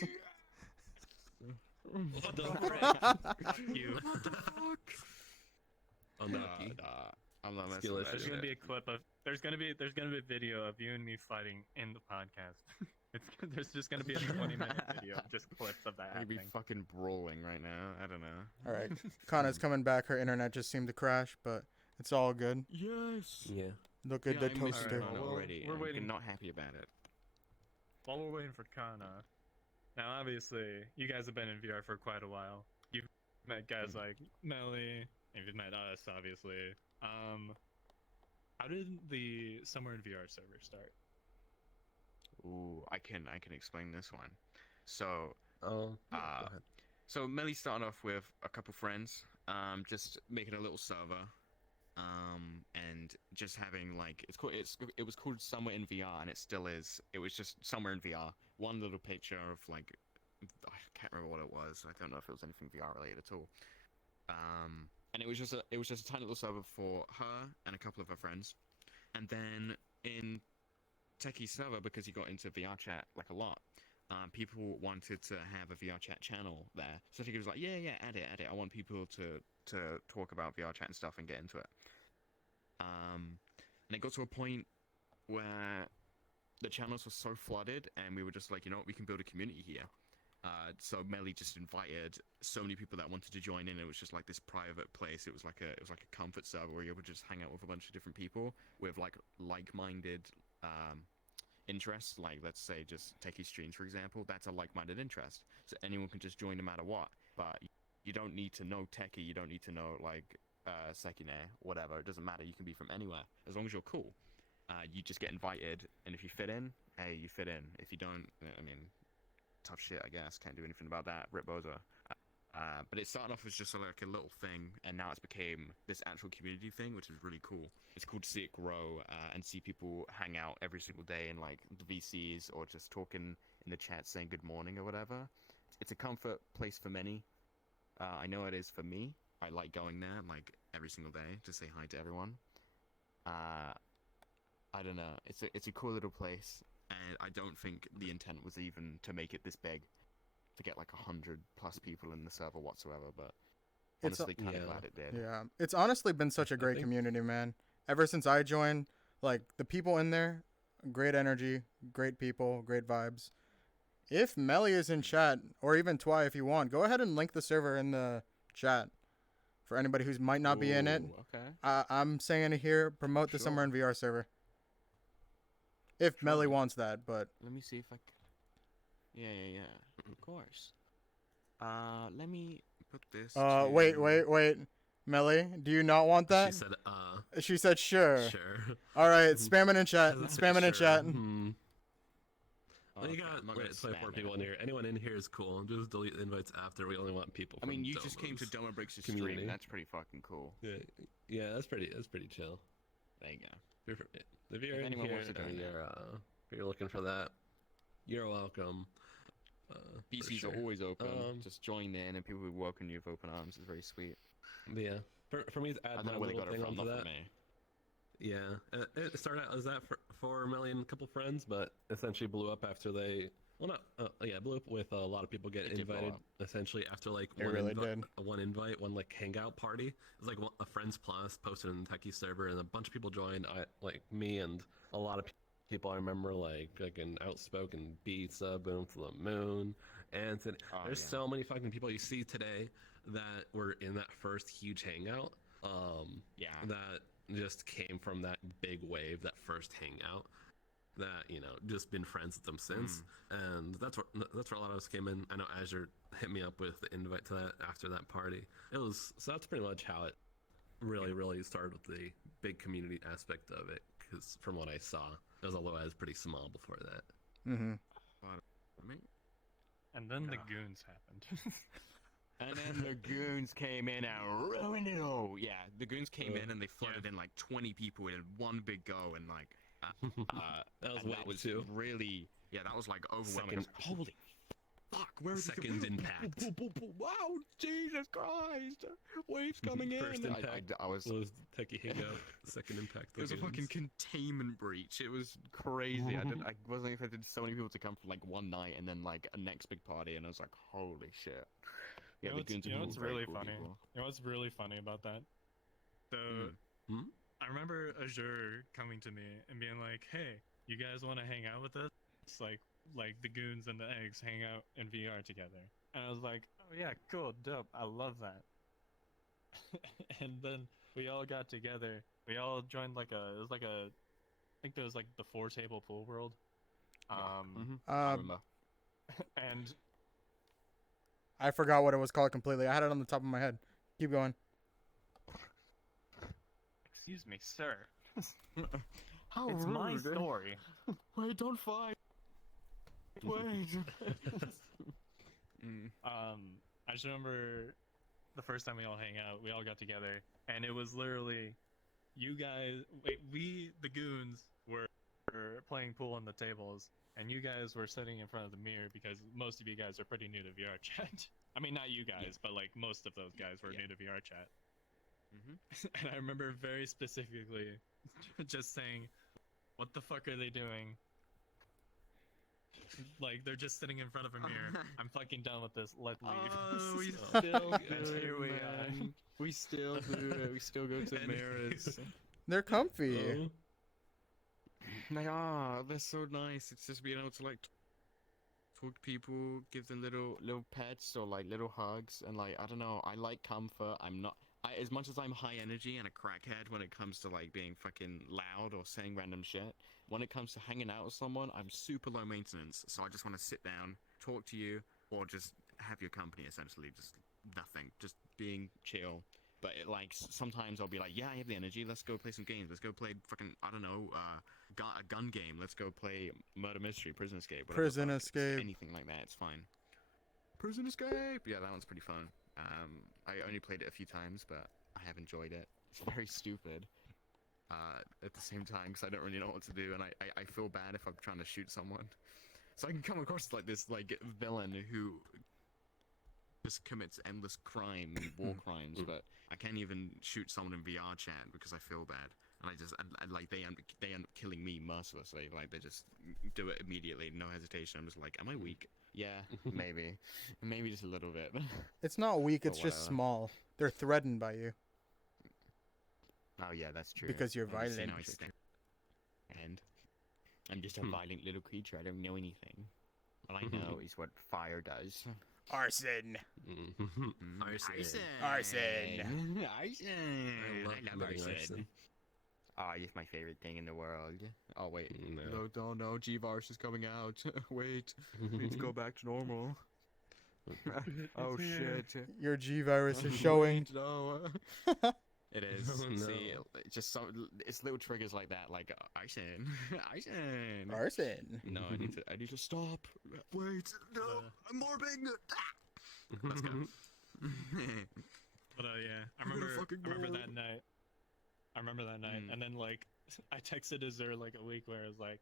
What the frick? You. What the fuck? Unlucky. Nah, I'm not messing Skill with that issue. There's gonna shit. be a clip of there's gonna be a video of you and me fighting in the podcast. There's just gonna be a 20-minute video of just clips of that I could be happening. fucking brawling right now. I don't know. All right, Kanna's coming back. Her internet just seemed to crash, but it's all good. Yes. Yeah. Look at the I miss toaster. Kana Well, already. we're and waiting. I'm not happy about it. While we're waiting for Kana, now obviously you guys have been in VR for quite a while. You've met guys like Melly, and you've met us, obviously. How did the Somewhere in VR server start? Ooh, I can explain this one. So, Oh. Uh, go ahead. So Melly started off with a couple friends, just making a little server, and just having like it was called Somewhere in VR, and it still is. It was just Somewhere in VR. One little picture of like, I can't remember what it was. I don't know if it was anything VR related at all. And it was just a tiny little server for her and a couple of her friends, and then in Techie's server, because he got into VR chat like a lot. People wanted to have a VR chat channel there, so he was like, "Yeah, add it. I want people to talk about VR chat and stuff and get into it." And it got to a point where the channels were so flooded, and we were just like, you know what, we can build a community here. So Melly just invited so many people that wanted to join in. It was just like this private place. It was like a comfort server where you would just hang out with a bunch of different people with like-minded interests, like let's say just techie streams, for example, that's a like-minded interest. So anyone can just join no matter what. But you don't need to know techie. You don't need to know like Sekine, whatever. It doesn't matter. You can be from anywhere as long as you're cool. You just get invited, and if you fit in, hey, you fit in. If you don't, I mean, tough shit, I guess. Can't do anything about that. Rip Bozo. But it started off as just like a little thing, and now it's became this actual community thing, which is really cool. It's cool to see it grow and see people hang out every single day in like the VCs or just talking in the chat saying good morning or whatever. It's a comfort place for many. I know it is for me. I like going there like every single day to say hi to everyone. I don't know. It's a cool little place, and I don't think the intent was even to make it this big, to get like 100+ people in the server whatsoever. But It's honestly, kind of glad it did. Yeah, it's honestly been such a great think- community, man. Ever since I joined, like the people in there, great energy, great people, great vibes. If Melly is in chat, or even Twy, if you want, go ahead and link the server in the chat for anybody who might not be in it. Ooh, okay. I'm saying it here. Promote the Sure. Somewhere in VR server. If Sure. Melly wants that, but Let me see if I. Yeah. Of course. Let me put this. wait. Melly, do you not want that? She said, She said sure. sure. All right, spam it in chat. Hasn't said Spam it in sure. chat. Well, you got I'm not gonna 24 spam people it. in here. Anyone in here is cool. Just delete the invites after. We only want people. I mean, from you just came to Domo's Doma Breaks' community. stream. That's pretty fucking cool. Yeah, that's pretty chill. There you go. If you're in anyone here wants to join and that. if you're looking for that, you're welcome. For PCs sure. are always open. Just Just join in, and people will welcome you with open arms. It's very sweet. yeah. For me, to I add don't my know where they little got it thing from. onto Not that. from me. Yeah, it started out as that for 4 million couple friends, but essentially blew up after they. Well, not blew up with a lot of people getting It did blow invited. up. Essentially, after like It really did. one invite, one like hangout party. It was like a friends plus posted in the techie server, and a bunch of people joined. Like me and a lot of people. I remember like an outspoken pizza, boom to the moon, and Oh, there's yeah. so many fucking people you see today that were in that first huge hangout. Yeah. That just came from that big wave, that first hangout. That just been friends with them since, and that's where a lot of us came in. I know Azure hit me up with the invite to that after that party. So that's pretty much how it really started with the big community aspect of it. Because from what I saw, it was although I was pretty small before that. Mm-hmm. I mean, And then the Yeah. goons happened. and then the goons came in and ruined it all. Yeah, the goons came in and they flooded in like 20 people in one big go, and like That was and wave that was two. really that was like overwhelming. I was Second- like, holy fuck, where is Second impact. Wow, Jesus Christ, waves coming in. First impact I was. was Techie Hangout. Second impact. It was a fucking containment breach. It was crazy. I wasn't expecting so many people to come for like one night and then like a next big party, and I was like, holy shit. Yeah, the goons are You know cool, what's very really cool funny? people. You know what's really funny about that? So Hmm? I remember Azure coming to me and being like, "Hey, you guys want to hang out with us? It's like the goons and the eggs hang out in VR together." And I was like, "Oh yeah, cool, dope. I love that." And then we all got together. We all joined I think there was like the 4-table pool world. I remember. And I forgot what it was called completely. I had it on the top of my head. Keep going. excuse me, sir. How It's my rude. story. Wait, don't fight. Wait. I just remember the first time we all hang out, we all got together, and it was literally you guys. We the goons were playing pool on the tables, and you guys were sitting in front of the mirror because most of you guys are pretty new to VR chat. I mean, not you guys, but like most of those guys were new to VR chat. And I remember very specifically just saying, "What the fuck are they doing?" Like they're just sitting in front of a mirror. I'm fucking done with this. Let's leave. Oh, we So- still do And it, here we are. man. We still do it. We still go to And- mirrors. They're comfy. Oh, They are. They're so nice. It's just being able to like talk to people, give them little pets or like little hugs, and like I don't know. I like comfort. as much as I'm high energy and a crackhead when it comes to like being fucking loud or saying random shit, when it comes to hanging out with someone, I'm super low maintenance. So I just want to sit down, talk to you, or just have your company. Essentially, just nothing, just being chill. But like sometimes I'll be like, yeah, I have the energy. Let's go play some games. Let's go play fucking I don't know, a gun game. Let's go play murder mystery, prison escape, whatever the Prison fuck. Escape. Anything like that. It's fine. Prison escape. Yeah, that one's pretty fun. I only played it a few times, but I have enjoyed it. It's very stupid. At the same time, because I don't really know what to do, and I feel bad if I'm trying to shoot someone. So I can come across like this like villain who just commits endless crime, war crimes, but I can't even shoot someone in VR chat because I feel bad, and I like they end up killing me mercilessly. Like they just do it immediately, no hesitation. I'm just like, am I weak? Yeah, maybe just a little bit. It's not weak, it's But just whatever. small. They're threatened by you. Oh yeah, that's true. Because you're Obviously, violent. now I stand- And I'm just a violent little creature. I don't know anything. All I know is what fire does. Arson. Arson. Arson. Arson. I love arson. Oh, it's my favorite thing in the world. Oh wait, No. no, G-Virus is coming out. Wait, we need to go back to normal. Oh shit. Your G virus is showing. No. It is. Oh, no. See, it's just so it's little triggers like that, like arson, arson. Arson. No, I need to stop. Wait, no, I'm morbing. Let's go. But yeah, I I'm gonna remember fucking that board. night. I remember that night, Mm. and then like I texted Azur like a week where I was like,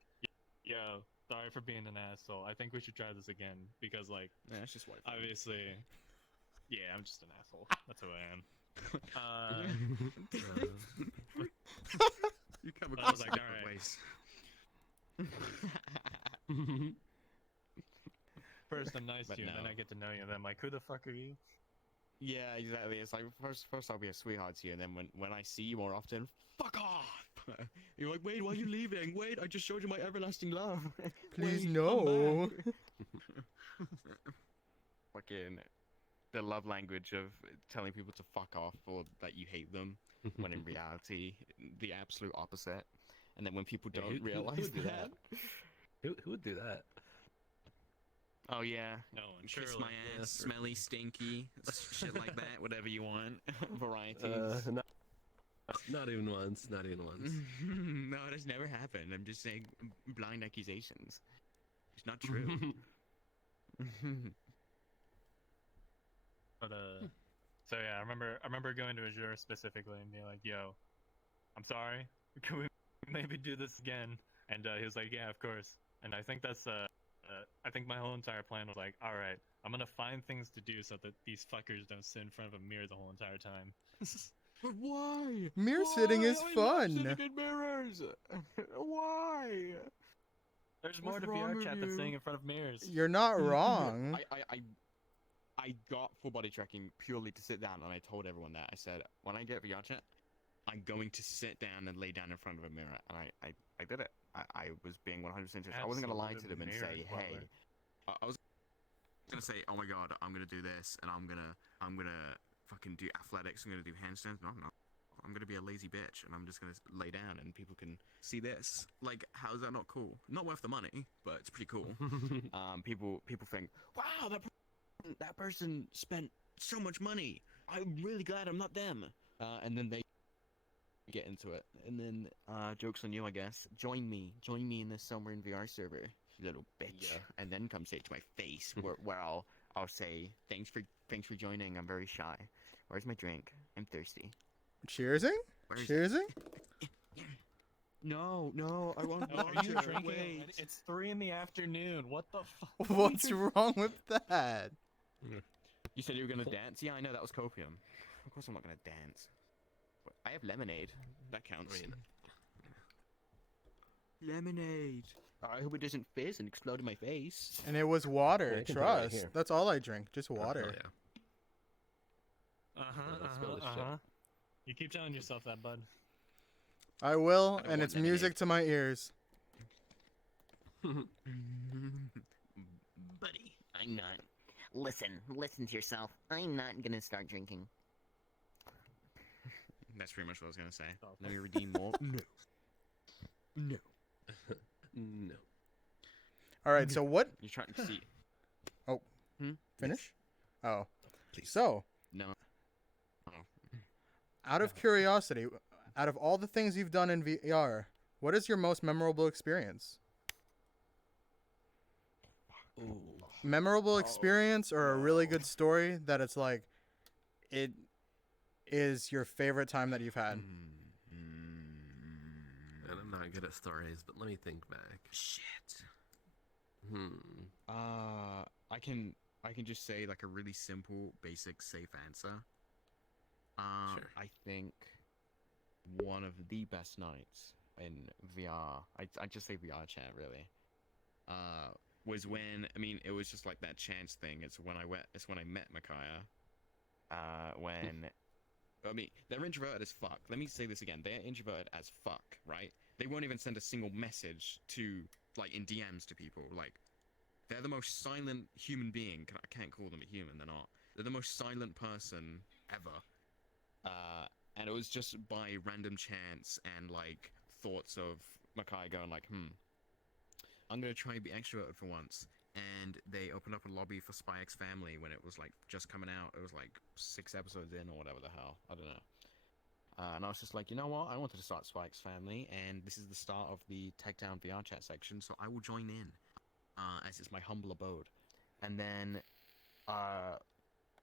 "Yo, sorry for being an asshole. I think we should try this again because like Yeah, it's just white. obviously, yeah, I'm just an asshole. That's who I am." You come I was across like, like, "Alright." ways. First I'm nice But to you, and then no. I get to know you, and then I'm like, "Who the fuck are you?" Yeah, exactly. It's like first I'll be a sweetheart to you, and then when I see you more often, fuck off. You're like, wait, why are you leaving? Wait, I just showed you my everlasting love. Please Wait, no. come back. Fucking the love language of telling people to fuck off or that you hate them, when in reality, the absolute opposite. And then when people Yeah, don't who realize would do that, Who would do that? oh yeah, No one. kiss Surely. my Yeah, ass, for- smelly, stinky, shit like that, whatever you want. Varieties. Not even once. Not even once. No, that's never happened. I'm just saying blind accusations. It's not true. But so yeah, I remember going to Azure specifically and being like, "Yo, I'm sorry. Can we maybe do this again?" And he was like, "Yeah, of course." And I think that's I think my whole entire plan was like, "All right, I'm gonna find things to do so that these fuckers don't sit in front of a mirror the whole entire time." But why? Mirror sitting is I love fun. sitting in mirrors. Why? There's What's more to wrong VR with chat than you? sitting in front of mirrors. You're not wrong. I got full body tracking purely to sit down, and I told everyone that. I said, when I get VR chat, I'm going to sit down and lay down in front of a mirror, and I did it. I was being 100% serious. I wasn't gonna lie to them and say, Absolute hey. mirror I was gonna say, oh my god, I'm gonna do this, and I'm gonna fucking do athletics. I'm gonna do handstands. No, I'm not. I'm gonna be a lazy bitch, and I'm just gonna lay down, and people can see this. Like, how is that not cool? Not worth the money, but it's pretty cool. People think, wow, that person spent so much money. I'm really glad I'm not them. And then they get into it, and then jokes on you, I guess. Join me in this somewhere in VR server, you little bitch. Yeah. And then come say it to my face, where I'll say thanks for joining. I'm very shy. Where's my drink? I'm thirsty. Cheersing? Where is it? Cheersing? No, I want Oh, are you water. drinking? Wait. It's 3 in the afternoon. What the fuck? What's wrong with that? You said you were gonna dance? Yeah, I know that was copium. Of course I'm not gonna dance. But I have lemonade. That counts. Lemonade. I hope it doesn't fizz and explode in my face. And it was Yeah, water. you can do that Trust. here. That's all I drink. Just water. Oh, yeah. let's spill this shit. You keep telling yourself that, bud. I will, I don't and want it's lemonade. music to my ears. Buddy. I'm not. Listen to yourself. I'm not gonna start drinking. That's pretty much what I was gonna say. Oh, Let me redeem more. No. No. No. All right. So what? You're trying to see. Oh. Hmm? Finish? Oh. Please. So, No. out of curiosity, out of all the things you've done in VR, what is your most memorable experience? Ooh. Memorable experience or a really good story that it's like, it is your favorite time that you've had? And I'm not good at stories, but let me think back. Shit. Hmm. I can just say like a really simple, basic, safe answer. Sure. I think one of the best nights in VR. I just say VR chat really. Was when it was just like that chance thing. It's when I met Mekiah. When they're introverted as fuck. Let me say this again. They're introverted as fuck, right? They won't even send a single message to like in DMs to people. Like they're the most silent human being. I can't call them a human. They're not. They're the most silent person ever. And it was just by random chance and like thoughts of Mekiah going like, I'm gonna try and be extroverted for once. And they opened up a lobby for Spy X Family when it was like just coming out. It was like 6 episodes in or whatever the hell. I don't know. And I was just like, you know what? I wanted to start Spy X Family, and this is the start of the Tech Down VR chat section, so I will join in, as it's my humble abode. And then,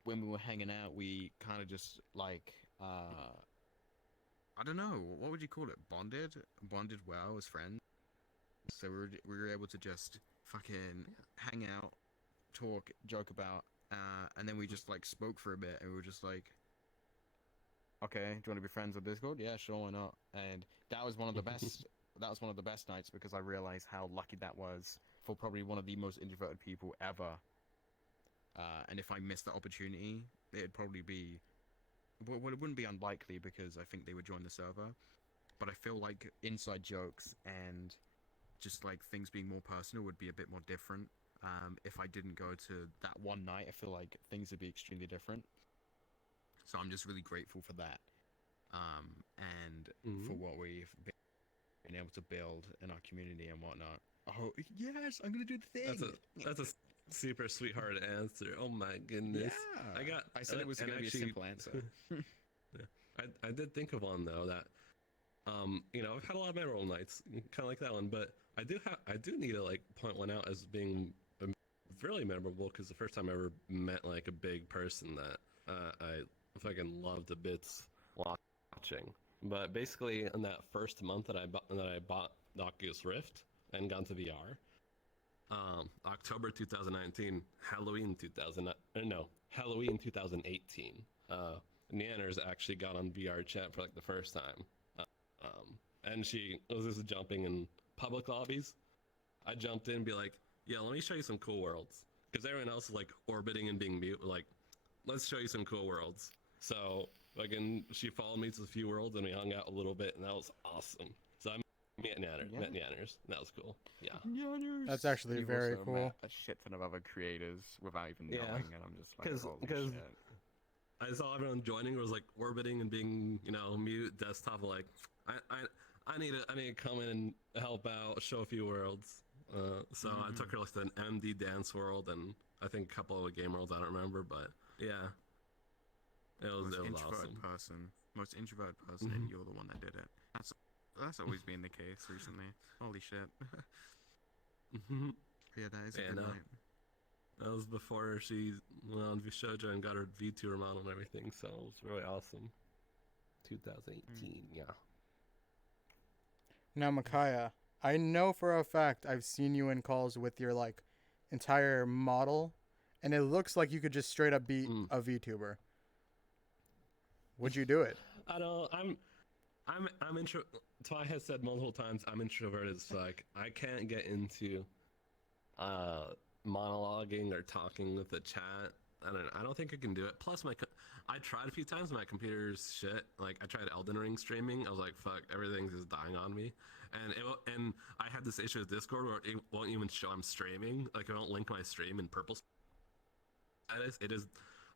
when we were hanging out, we kind of just like, I don't know, what would you call it? Bonded well as friends. So we were able to just fucking hang out, talk, joke about, and then we just like spoke for a bit, and we were just like, okay, do you want to be friends on Discord? Yeah, sure, why not? And that was one of the best. That was one of the best nights because I realized how lucky that was for probably one of the most introverted people ever. And if I missed that opportunity, it'd probably be, well, it wouldn't be unlikely because I think they would join the server. But I feel like inside jokes and just like things being more personal would be a bit more different. If I didn't go to that one night, I feel like things would be extremely different. So I'm just really grateful for that, and for what we've been able to build in our community and whatnot. Oh yes, I'm gonna do the thing. That's a super sweetheart answer. Oh my goodness. Yeah. I said it was gonna be a simple answer. Yeah. I did think of one though that I've had a lot of memorable nights, kind of like that one, but I do need to like point one out as being really memorable because the first time I ever met like a big person that I fucking loved to bits watching. But basically, in that first month that I bought Oculus Rift and got into VR, October 2019, Halloween 2018. Nanners actually got on VR chat for like the first time. And she was just jumping in public lobbies. I jumped in and be like, yeah, let me show you some cool worlds. Because everyone else is like orbiting and being mute. Like, let's show you some cool worlds. So, she followed me to a few worlds and we hung out a little bit, and that was awesome. So I met Nanners, met Nanners. That was cool. Yeah. Nanners. That's actually You've very also cool. met a shit ton of other creators without even knowing, and I'm just like, holy shit. I saw everyone joining was like orbiting and being, mute desktop. Like, I need to come in and help out, show a few worlds. So I took her like to an MD dance world and I think a couple of game worlds I don't remember, but yeah, it was awesome. Most introverted person, and you're the one that did it. That's always been the case recently. Holy shit. Yeah, that is a good night. That was before she went on Vishoja and got her VTuber model and everything, so it was really awesome. 2018, yeah. Now, Mekiah, I know for a fact I've seen you in calls with your like entire model, and it looks like you could just straight up be a VTuber. Would you do it? I don't. I'm intro. Twy has said multiple times I'm introverted as fuck. I can't get into monologuing or talking with the chat. I don't think I can do it. Plus, I tried a few times. My computer's shit. Like I tried Elden Ring streaming. I was like, fuck, everything's just dying on me. And I had this issue with Discord where it won't even show I'm streaming. Like I don't link my stream in purple status. It is.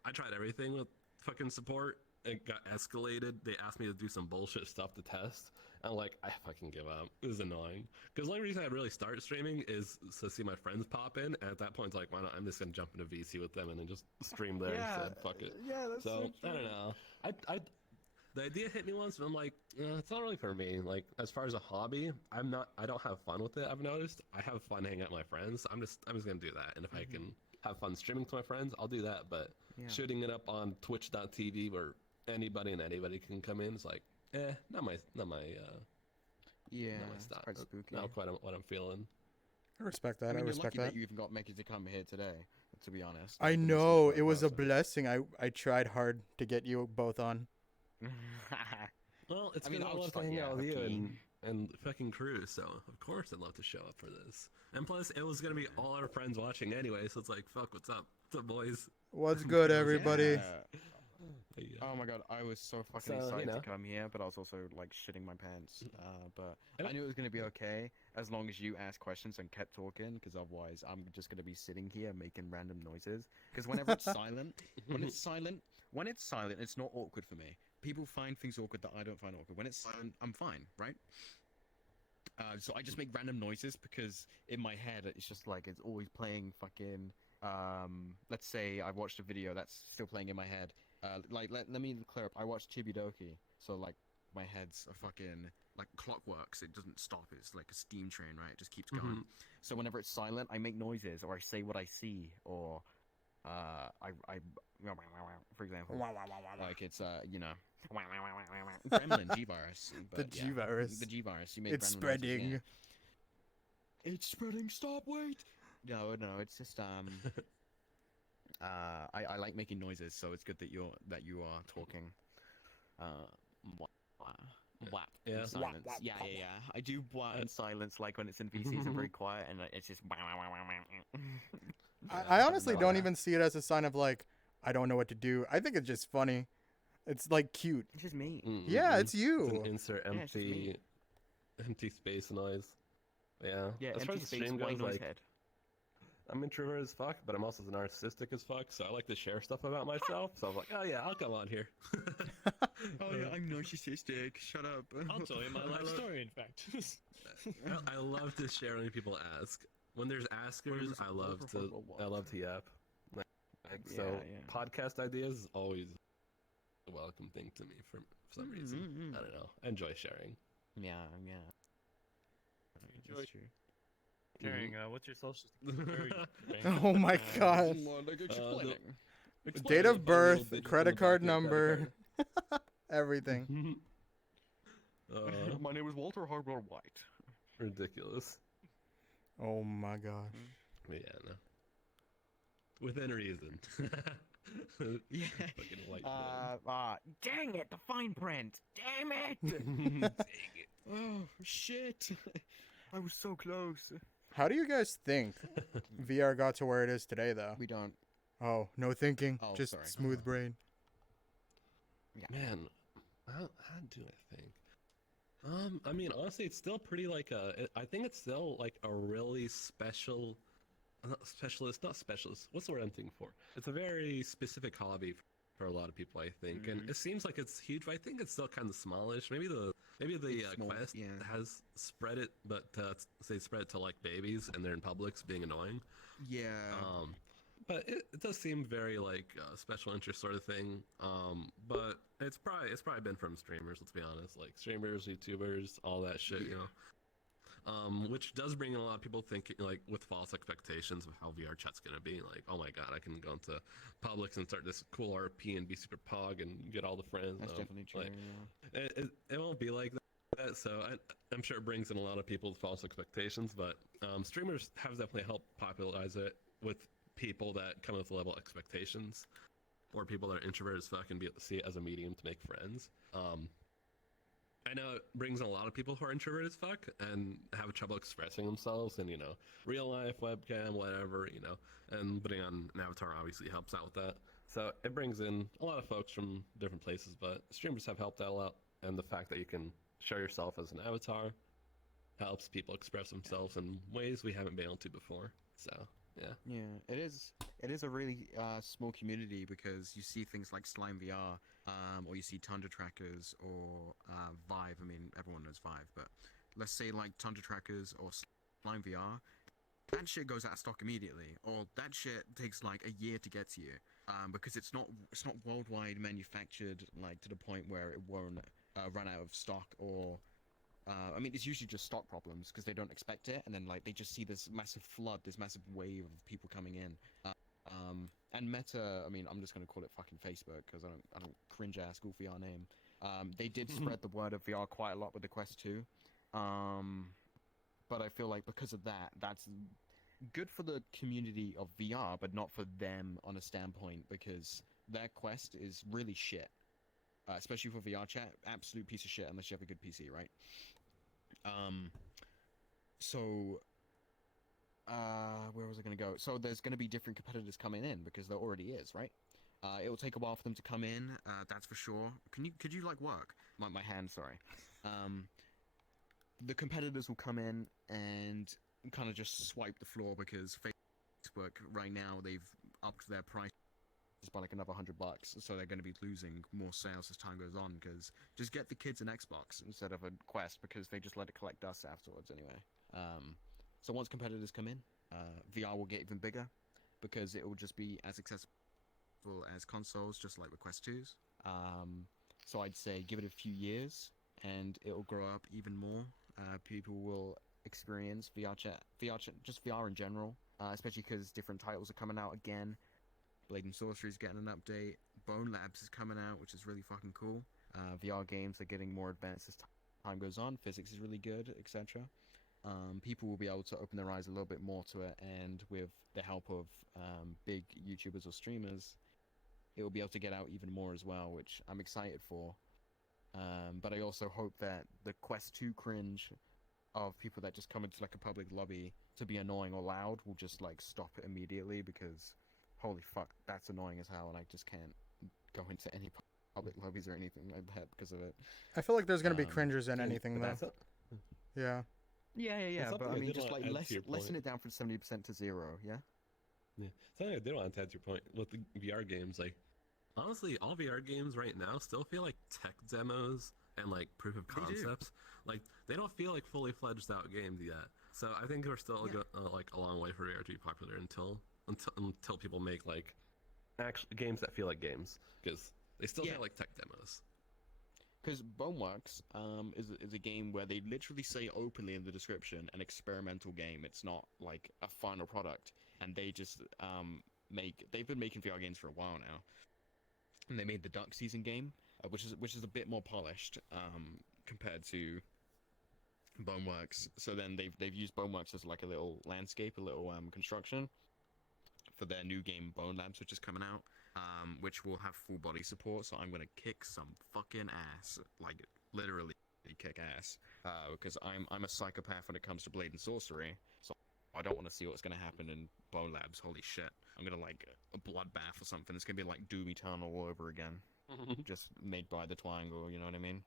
I tried everything with fucking support, it got escalated. They asked me to do some bullshit stuff to test. I'm like, I fucking give up. It was annoying. Because the only reason I really start streaming is to see my friends pop in. And at that point, it's like, why not? I'm just gonna jump into VC with them and then just stream there instead. Fuck it. Yeah, that's So I don't know. The idea hit me once, but I'm like, it's not really for me. Like, as far as a hobby, I don't have fun with it. I've noticed. I have fun hanging out with my friends. I'm just gonna do that. And if I can have fun streaming to my friends, I'll do that. But shooting it up on Twitch.tv where anybody and anybody can come in is like, not my Yeah, not my it's style. quite spooky. Not quite what I'm feeling. I respect that. I, I mean, you're respect lucky that. that you even got Mekiah to come here today. To be honest, I Like, the know mistake it was a person. blessing. I tried hard to get you both on. Well, it's I mean, because I I was love to fuck- hang yeah, out with you okay. and fucking crew, so of course I'd love to show up for this. And plus, it was gonna be all our friends watching anyway, so it's like, fuck, what's up? What's up, boys? What's good, everybody? Yeah. Yeah. Oh my god, I was so fucking So, you excited know. to come here, but I was also like shitting my pants. But And I knew it was gonna be okay as long as you asked questions and kept talking, because otherwise I'm just gonna be sitting here making random noises. Because whenever it's silent, when it's silent, it's not awkward for me. People find things awkward that I don't find awkward. When it's silent, I'm fine, right? So I just make random noises because in my head it's just like it's always playing fucking. Let's say I watched a video that's still playing in my head. Let me clear up. I watched Chibidoki, so like my head's a fucking like clockworks. It doesn't stop. It's like a steam train, right? It just keeps going. So whenever it's silent, I make noises or I say what I see or I for example, like it's you know, gremlin G-virus. The but yeah, G-virus. The G-virus. You make It's random noises, spreading. yeah. It's spreading. Stop! Wait. No, it's just I like making noises, so it's good that you are talking. Blah, blah, Yeah. in silence. Yeah. I do blah in silence, like when it's in VCs and very quiet, and it's just. I honestly like don't that. even see it as a sign of like I don't know what to do. I think it's just funny. It's like cute. It's just me. Yeah, it's It's you. an insert Yeah, it's just me. empty space noise. Yeah. Yeah, As far empty as the space, stream white goes, noise like, head. I'm introverted as fuck, but I'm also narcissistic as fuck, so I like to share stuff about myself. So I'm like, oh yeah, I'll come on here. I'm narcissistic. Shut up. I'll tell you my life story, in fact. I love to share when people ask. When there's askers, I love to yap. Like, so Yeah. podcast ideas is always a welcome thing to me for some reason. I don't know. I enjoy sharing. Yeah. Enjoy That's true. sharing. What's your social? Where are you? Oh my god. Date of birth, credit card number, everything. My name is Walter Harbor White. Ridiculous. Oh my gosh. But yeah, no. Within reason. Yeah. Fucking white man. Dang it, the fine print. Damn it. Dang it. Oh, shit. I was so close. How do you guys think VR got to where it is today, though? We don't. Oh, no thinking, Oh, just sorry. smooth brain. Man, how do I think? I mean, honestly, it's still pretty like I think it's still like a really special, not specialist. What's the word I'm thinking for? It's a very specific hobby for a lot of people, I think, and it seems like it's huge, but I think it's still kind of smallish. Maybe the It's small, Quest yeah. has spread it, but say spread it to like babies and they're in Publix being annoying. Yeah. But it does seem very like special interest sort of thing. But it's probably been from streamers. Let's be honest, like streamers, YouTubers, all that shit, you know. Which does bring in a lot of people thinking like with false expectations of how VR chat's gonna be. Like, oh my god, I can go into Publix and start this cool RP and be super pog and get all the friends. That's definitely true. like, yeah. it won't be like that. So I'm sure it brings in a lot of people with false expectations. But streamers have definitely helped popularize it with people that come with level expectations, or people that are introverted as fuck and be able to see it as a medium to make friends. I know it brings in a lot of people who are introverted as fuck and have trouble expressing themselves in, you know, real life, webcam, whatever, you know, and putting on an avatar obviously helps out with that. So it brings in a lot of folks from different places, but streamers have helped out a lot, and the fact that you can show yourself as an avatar helps people express themselves in ways we haven't been able to before. So yeah. Yeah, it is. It is a really small community because you see things like Slime VR or you see Tundra Trackers or Vive. I mean, everyone knows Vive, but let's say like Tundra Trackers or Slime VR. That shit goes out of stock immediately, or that shit takes like a year to get to you, because it's not worldwide manufactured like to the point where it won't run out of stock, or I mean it's usually just stock problems because they don't expect it, and then like they just see this massive flood, this massive wave of people coming in. And Meta, I mean I'm just gonna call it fucking Facebook because I don't cringe ass goofy our name. They did spread the word of VR quite a lot with the Quest 2. But I feel like because of that, that's good for the community of VR, but not for them on a standpoint, because their Quest is really shit. Especially for VR chat, absolute piece of shit unless you have a good PC, right? So, where was I going to go? So there's going to be different competitors coming in because there already is, right? It will take a while for them to come in, that's for sure. Could you like work? My hand, sorry. The competitors will come in and kind of just swipe the floor because Facebook right now they've upped their price by like another $100, so they're going to be losing more sales as time goes on. Because just get the kids an Xbox instead of a Quest because they just let it collect dust afterwards anyway. So once competitors come in, VR will get even bigger because it will just be as accessible as consoles, just like the Quest 2s. So I'd say give it a few years and it will grow up even more. People will experience VR chat, just VR in general, especially because different titles are coming out again. Blade and Sorcery is getting an update. Bone Labs is coming out, which is really fucking cool. VR games are getting more advanced as time goes on. Physics is really good, etc. People will be able to open their eyes a little bit more to it, and with the help of big YouTubers or streamers, it will be able to get out even more as well, which I'm excited for. But I also hope that the Quest 2 cringe of people that just come into like a public lobby to be annoying or loud will just like stop it immediately, because holy fuck, that's annoying as hell, and I just can't go into any public lobbies or anything like that because of it. I feel like there's gonna be cringers in anything though. That's it. Yeah. That's But something I I mean, did just wanna like add to your lessen point. it down from 70% to 0. Yeah. Yeah. Something I did want to add to your point with the VR games, like honestly, all VR games right now still feel like tech demos and like proof of They do. concepts. Like they don't feel like fully fledged out games yet. So I think we're still like a long way for VR to be popular until people make like actual games that feel like games, because they still feel like tech demos. Because Boneworks is a game where they literally say openly in the description an experimental game. It's not like a final product, and they just they've been making VR games for a while now, and they made the Duck Season game, which is a bit more polished compared to Boneworks. So then they've used Boneworks as like a little landscape, a little construction for their new game Bone Labs, which is coming out, which will have full body support. So I'm gonna kick some fucking ass, like literally kick ass, because I'm a psychopath when it comes to Blade and Sorcery. So I don't want to see what's gonna happen in Bone Labs. Holy shit! I'm gonna like a bloodbath or something. It's gonna be like Doom Eternal all over again, just made by the Twyangle. You know what I mean?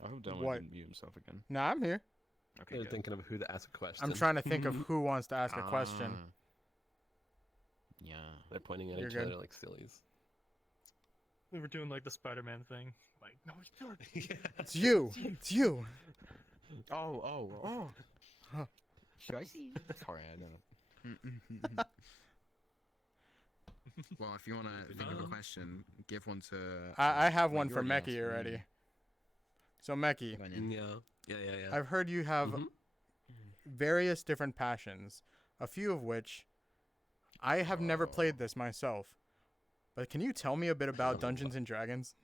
I hope Dylan What? didn't mute himself again. Nah, I'm here. Okay, They're good. thinking of who to ask a question. I'm trying to think of who wants to ask a question. Yeah. They're pointing at You're each good. other like sillies. We were doing like the Spider-Man thing. Like, no, it's not. Yeah. It's you. It's you. Oh. Huh. Should I see? Sorry, I don't know. Well, if you want to think of a question, give one to. I have Wait, one you for already Mekiah asked. already. So Mekiah, Yeah. I've heard you have Mhm. various different passions, a few of which I have never played this myself. But can you tell me a bit about Dungeons and Dragons?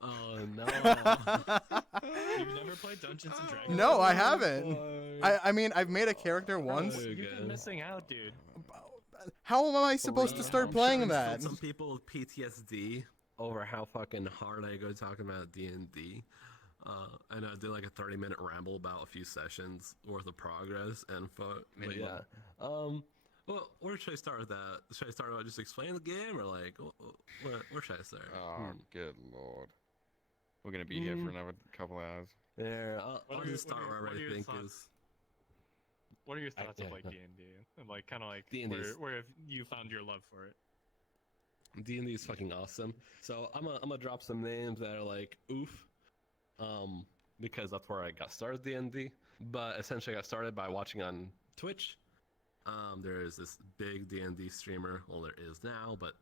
Oh no. You've never played Dungeons and Dragons? No, I haven't. I mean, I've made a character once. Oh, You've God. been missing out, dude. How am I supposed to start playing that? Some people with PTSD over how fucking hard I go talking about D&D. And I did like a 30-minute ramble about a few sessions worth of progress and but yeah. Well, where should I start with that? Should I start about just explaining the game, or like where should I start? Oh, good lord. We're gonna be here for another couple hours. There, I'll What are just your- start what are where your I think thoughts? is. What are your thoughts yeah, of like no. D&D and like kind of like D&D's where have you found your love for it? D&D is fucking awesome. So I'm gonna drop some names that are like oof, because that's where I got started D&D. But essentially, I got started by watching on Twitch. There is this big D&D streamer. Well, there is now, but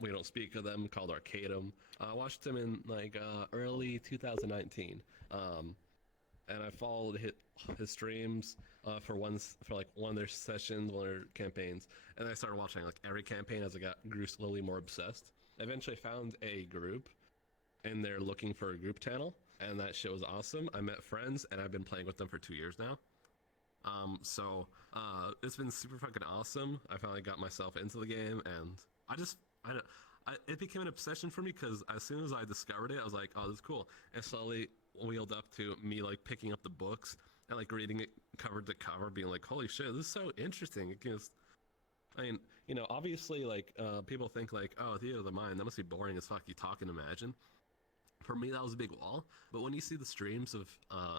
we don't speak of them. Called Arcadum. I watched him in like early 2019. And I followed his streams for like one of their sessions, one of their campaigns, and I started watching like every campaign as I grew slowly more obsessed. I eventually found a group, and they're looking for a group channel, and that shit was awesome. I met friends, and I've been playing with them for 2 years now. It's been super fucking awesome. I finally got myself into the game, and it became an obsession for me because as soon as I discovered it, I was like, oh, this is cool. And slowly wheeled up to me like picking up the books and like reading it cover to cover, being like, holy shit, this is so interesting. Because, I mean, obviously, like, people think like, oh, Theater of the Mind, that must be boring as fuck. You talk and imagine. For me, that was a big wall. But when you see the streams of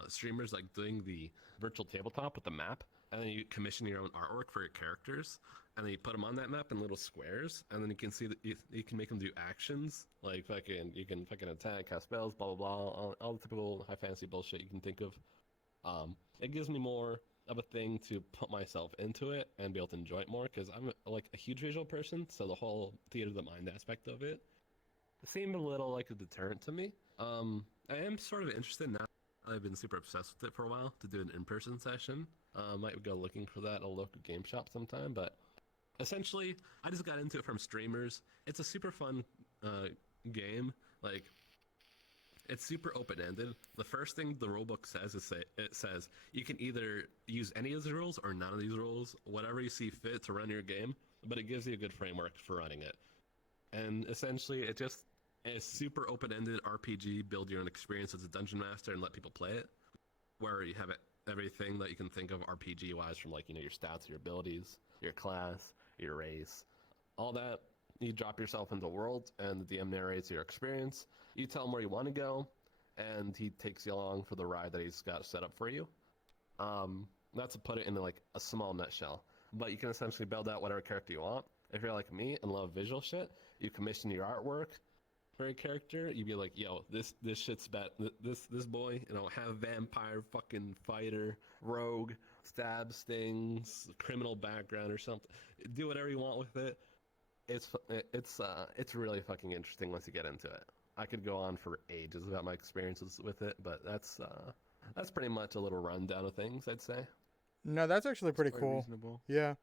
streamers like doing the virtual tabletop with the map, and then you commission your own artwork for your characters, and then you put them on that map in little squares, and then you can see that you can make them do actions like you can fucking attack, cast spells, blah blah blah, all the typical high fantasy bullshit you can think of. It gives me more of a thing to put myself into it and be able to enjoy it more because I'm like a huge visual person, so the whole theater of the mind aspect of it seemed a little like a deterrent to me. I am sort of interested now. I've been super obsessed with it for a while to do an in-person session. Might go looking for that at a local game shop sometime, but essentially, I just got into it from streamers. It's a super fun game. Like, it's super open-ended. The first thing the rulebook says is it says you can either use any of these rules or none of these rules, whatever you see fit to run your game, but it gives you a good framework for running it. And essentially, it just is super open-ended RPG, build your own experience as a dungeon master and let people play it, where you have everything that you can think of RPG-wise from like, your stats, your abilities, your class, your race, all that. You drop yourself into the world, and the DM narrates your experience. You tell him where you want to go, and he takes you along for the ride that he's got set up for you. That's to put it into like a small nutshell. But you can essentially build out whatever character you want. If you're like me and love visual shit, you commission your artwork for a character. You'd be like, yo, this shit's bad. This boy, have vampire, fucking fighter, rogue, stab, stings, criminal background or something. Do whatever you want with it. It's really fucking interesting once you get into it. I could go on for ages about my experiences with it, but that's pretty much a little rundown of things, I'd say. No, that's actually pretty Quite cool. reasonable. Yeah.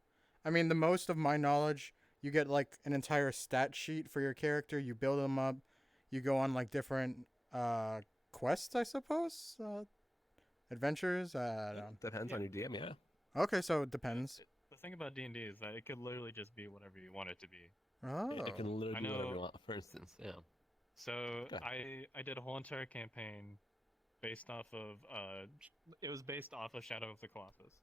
I mean, the most of my knowledge, you get like an entire stat sheet for your character. You build them up. You go on like different quests, I suppose. Adventures. I don't. Depends on your DM, yeah. Okay, so it depends. The thing about D&D is that it could literally just be whatever you want it to be. Oh. It can literally I do whatever know- you want. For instance, yeah. So Good. I did a whole entire campaign based off of it was based off of Shadow of the Colossus.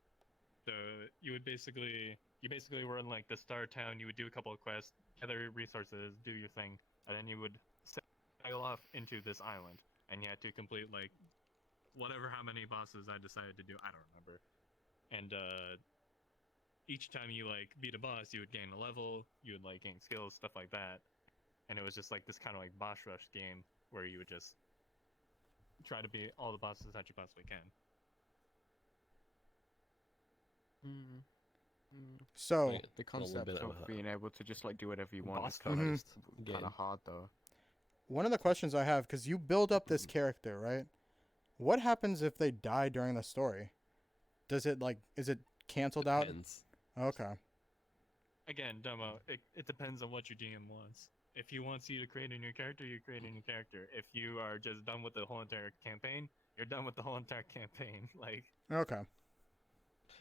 So you basically were in like the star town. You would do a couple of quests, gather resources, do your thing, and then you would sail off into this island, and you had to complete like whatever how many bosses I decided to do. I don't remember. And each time you like beat a boss, you would gain a level. You would like gain skills, stuff like that. And it was just like this kind of like boss rush game where you would just try to beat all the bosses that you possibly can. So, Like, The a little concept bit of of a being able to just like do whatever you want boss is kind focused of game. hard though. one of the questions I have, because you build up this character, right? What happens if they die during the story? Is it canceled out? Depends. Okay. Again, Domo, it depends on what your DM wants. If he wants you to create a new character, you create a new character. If you are just done with the whole entire campaign, you're done with the whole entire campaign. Like, Okay.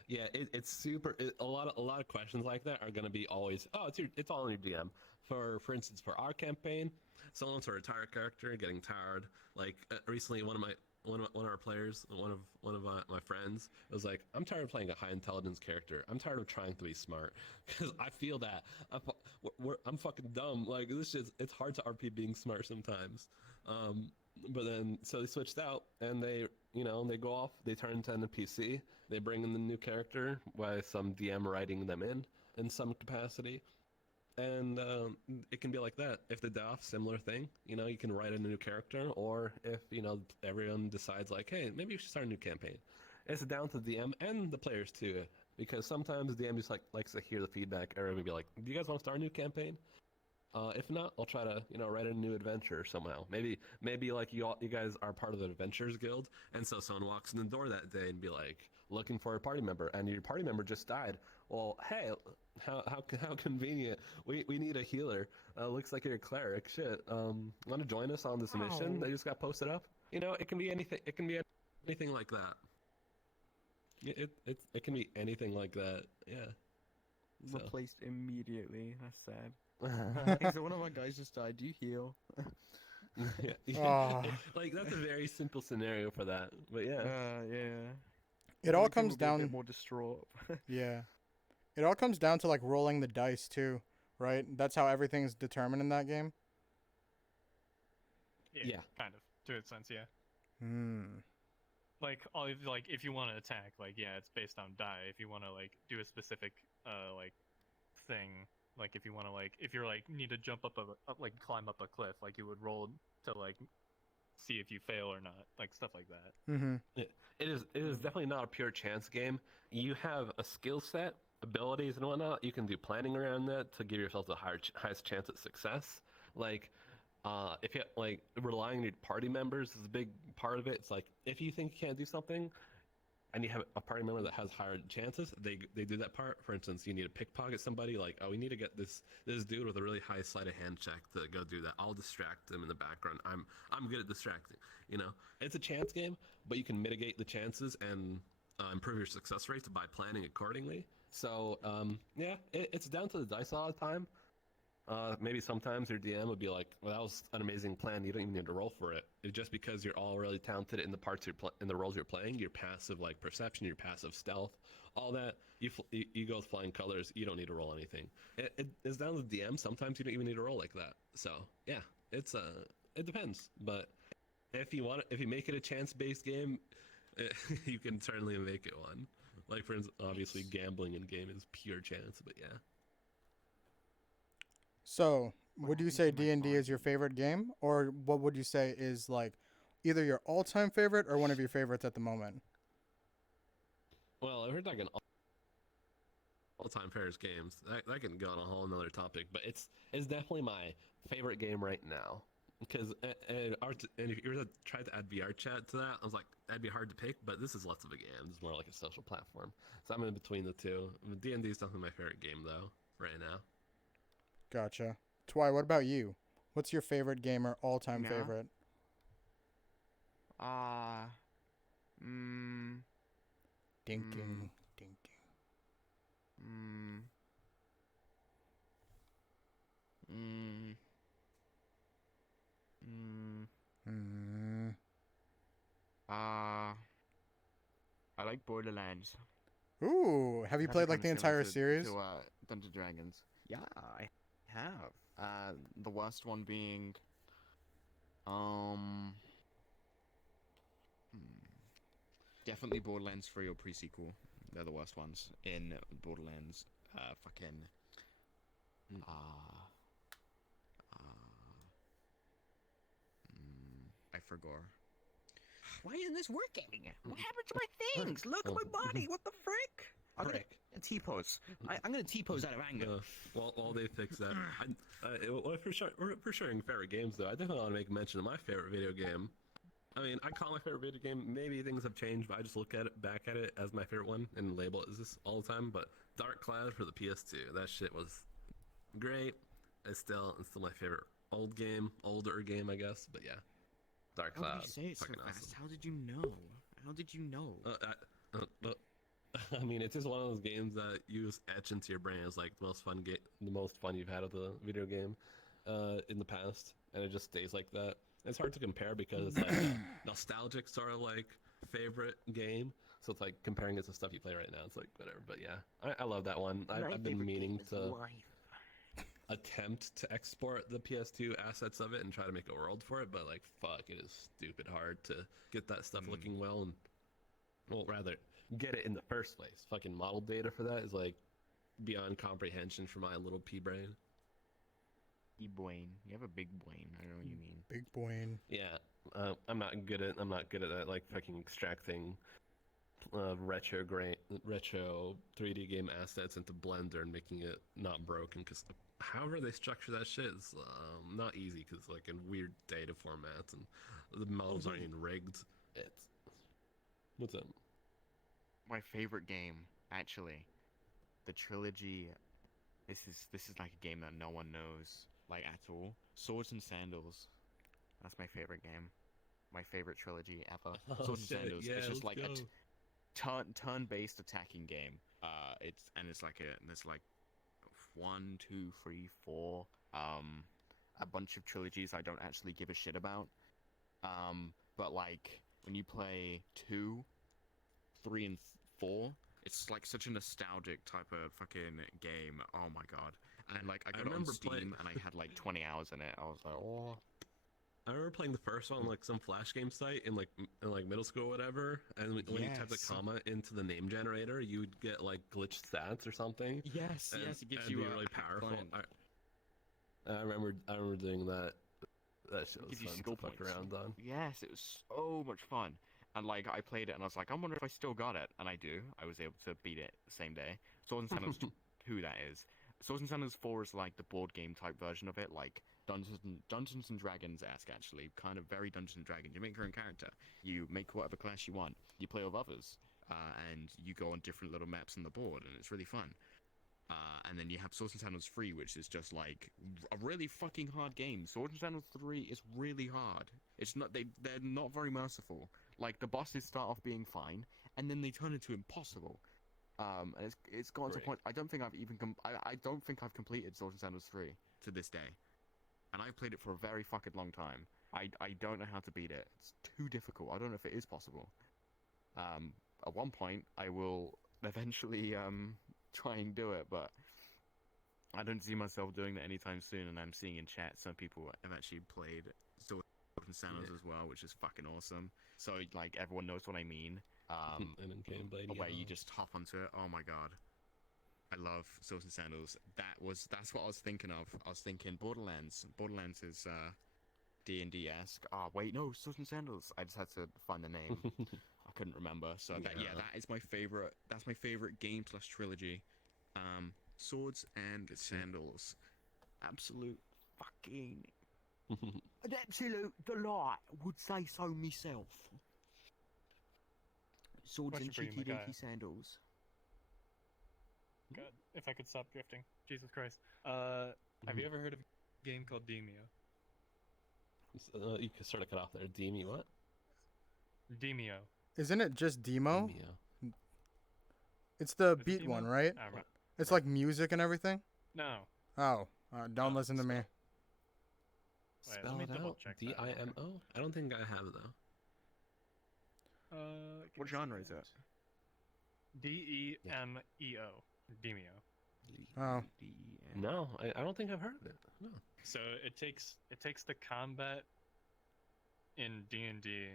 Yeah, it's super. A lot of questions like that are gonna be always. Oh, it's all on your DM. For instance, for our campaign, someone's a retired character getting tired. Like recently, one of our players, one of my friends, was like, I'm tired of playing a high intelligence character. I'm tired of trying to be smart because I feel that I'm fucking dumb. Like it's hard to RP being smart sometimes. But then so they switched out and they they go off, they turn into an NPC, they bring in the new character by some DM writing them in some capacity. And it can be like that. If they die off, similar thing. You can write in a new character, or if everyone decides like, hey, maybe we should start a new campaign. It's down to the DM and the players too, because sometimes the DM just likes to hear the feedback, or maybe like, do you guys want to start a new campaign? If not, I'll try to write a new adventure somehow. Maybe like you guys are part of the Adventurers Guild, and so someone walks in the door that day and be like looking for a party member, and your party member just died. Well, hey, how convenient. We need a healer. Looks like you're a cleric. Shit. Want to join us on this mission that just got posted up? It can be anything. It can be anything like that. It can be anything like that. Yeah. So. Replaced immediately. That's sad. Hey, so one of my guys just died. Do you heal? Ah. Like that's a very simple scenario for that. But yeah. Yeah. It all Other people comes would be a bit down. more distraught. Yeah. It all comes down to like rolling the dice too, right? That's how everything's determined in that game. Yeah, kind of to a sense, yeah. Hmm. Like if you want to attack, like yeah, it's based on die. If you want to like do a specific like thing, like if you want to if you're like need to jump up climb up a cliff, like you would roll to like see if you fail or not, like stuff like that. Mm-hmm. It is definitely not a pure chance game. You have a skill set, abilities, and whatnot. You can do planning around that to give yourself the highest chance at success. Like, if you like relying on your party members is a big part of it. It's like if you think you can't do something, and you have a party member that has higher chances, they do that part. For instance, you need to pickpocket somebody. Like, oh, we need to get this dude with a really high sleight of hand check to go do that. I'll distract them in the background. I'm good at distracting. It's a chance game, but you can mitigate the chances and improve your success rates by planning accordingly. So yeah, it's down to the dice all the time. Maybe sometimes your DM would be like, well, that was an amazing plan. You don't even need to roll for it. It's just because you're all really talented in the parts in the roles you're playing. Your passive like perception, your passive stealth, all that. You go with flying colors. You don't need to roll anything. It's down to the DM. Sometimes you don't even need to roll like that. So yeah, it depends. But if you make it a chance-based game, you can certainly make it one. Like for instance, obviously gambling in game is pure chance. But yeah. So, would you say D&D is your favorite game, or what would you say is like either your all-time favorite or one of your favorites at the moment? Well, if we're talking all-time favorite games, that can go on a whole another topic. But it's definitely my favorite game right now. Because and if you were to try to add VR chat to that, I was like, that'd be hard to pick. But this is less of a game; it's more like a social platform. So I'm in between the two. D&D is definitely my favorite game though, right now. Gotcha. Twy, what about you? What's your favorite game or all-time Now? favorite? Dinking, dinking. Mm. I like Borderlands. Ooh, have you played like the entire series? To Dungeons & Dragons. Yeah, I have. The worst one being, definitely Borderlands 3 or pre-sequel. They're the worst ones in Borderlands. I forgot. Why isn't this working? What happened to my things? Look at my body. What the frick? I'm gonna T-pose. I'm gonna T-pose out of anger. While they fix that, well, for sharing favorite games though, I definitely want to make mention of my favorite video game. I mean, I call my favorite video game. Maybe things have changed, but I just look back at it as my favorite one and label it as this all the time. But Dark Cloud for the PS2, that shit was great. It's still my favorite older game, I guess. But yeah, Dark Cloud. How did you say it so fucking fast? awesome. How did you know? How did you know? I mean, it's just one of those games that you just etch into your brain as like the most fun you've had of the video game in the past, and it just stays like that. It's hard to compare because it's like a nostalgic sort of like favorite game, so it's like comparing it to stuff you play right now. It's like whatever, but yeah, I love that one. I've been meaning to. attempt to export the PS2 assets of it and try to make a world for it, but like fuck, it is stupid hard to get that stuff looking well, and well, rather get it in the first place. Fucking model data for that is like beyond comprehension for my little pea brain. E-brain. You have a big brain. I know what you mean. Big brain. Yeah, I'm not good at that, like fucking extracting retro 3D game assets into Blender and making it not broken, because however they structure that shit is not easy, because like in weird data formats and the models aren't even rigged. It's what's up? My favorite game, actually, the trilogy. This is like a game that no one knows, like, at all. Swords and Sandals. That's my favorite game. My favorite trilogy ever. Oh, Swords shit, and Sandals. yeah, It's just let's like a go. turn-based attacking game. It's like there's like 1, 2, 3, 4. A bunch of trilogies I don't actually give a shit about. But like when you play 2, 3, and 4, it's like such a nostalgic type of fucking game. Oh my god! And like I got it on remember Steam playing- and I had like 20 hours in it. I was like, oh. I remember playing the first one on like some flash game site in like middle school or whatever, and when you type the Yes. comma into the name generator, you would get like glitched stats or something. Yes, and, yes, it gives and you be a really powerful. client. I remember doing that. That shit was Gives you fun skill to fuck points. around on. Yes, it was so much fun. And like I played it and I was like, I wonder if I still got it. And I do. I was able to beat it the same day. Swords and Sandals 2, that is. Swords and Sandals 4 is like the board game type version of it, like Dungeons and Dragons-esque, actually. Kind of very Dungeons and Dragons. You make your own character. You make whatever class you want. You play with others. And you go on different little maps on the board, and it's really fun. And then you have Swords and Sandals 3, which is just like a really fucking hard game. Swords and Sandals 3 is really hard. It's not they're not very merciful. Like the bosses start off being fine, and then they turn into impossible. And it's gotten to a Great. point. I don't think I've even I don't think I've completed Swords and Sandals 3 to this day, and I've played it for a very fucking long time. I don't know how to beat it. It's too difficult. I don't know if it is possible. At one point I will eventually try and do it, but I don't see myself doing that anytime soon. And I'm seeing in chat some people have actually played Swords and Sandals as well, which is fucking awesome. So like everyone knows what I mean. And in gameplay, Where you just hop onto it. Oh my god, I love Swords and Sandals. That's what I was thinking of. I was thinking Borderlands. Borderlands is D&D-esque. Oh wait, no, Swords and Sandals. I just had to find the name. I couldn't remember. So Yeah. that is my favorite. That's my favorite game plus trilogy. Swords and Sandals. Absolute fucking an absolute delight. Would say so myself. Swords Question and for you, cheeky Mekiah. dinky sandals. God, if I could stop drifting. Jesus Christ. Have you ever heard of a game called Demio? You could sort of cut off there. Demi, what? Demio. Isn't it just demo? Demio. It's the Is it beat Demo? one, right? I don't know. It's like music and everything. No. Oh, don't Oh, listen to me. Wait, let Spell me it double out. check that real quick. DIMO? I don't think I have though. Give What me a genre is second. it? Demeo. Demio. Oh. No, I don't think I've heard of it. No. So it takes the combat in D&D,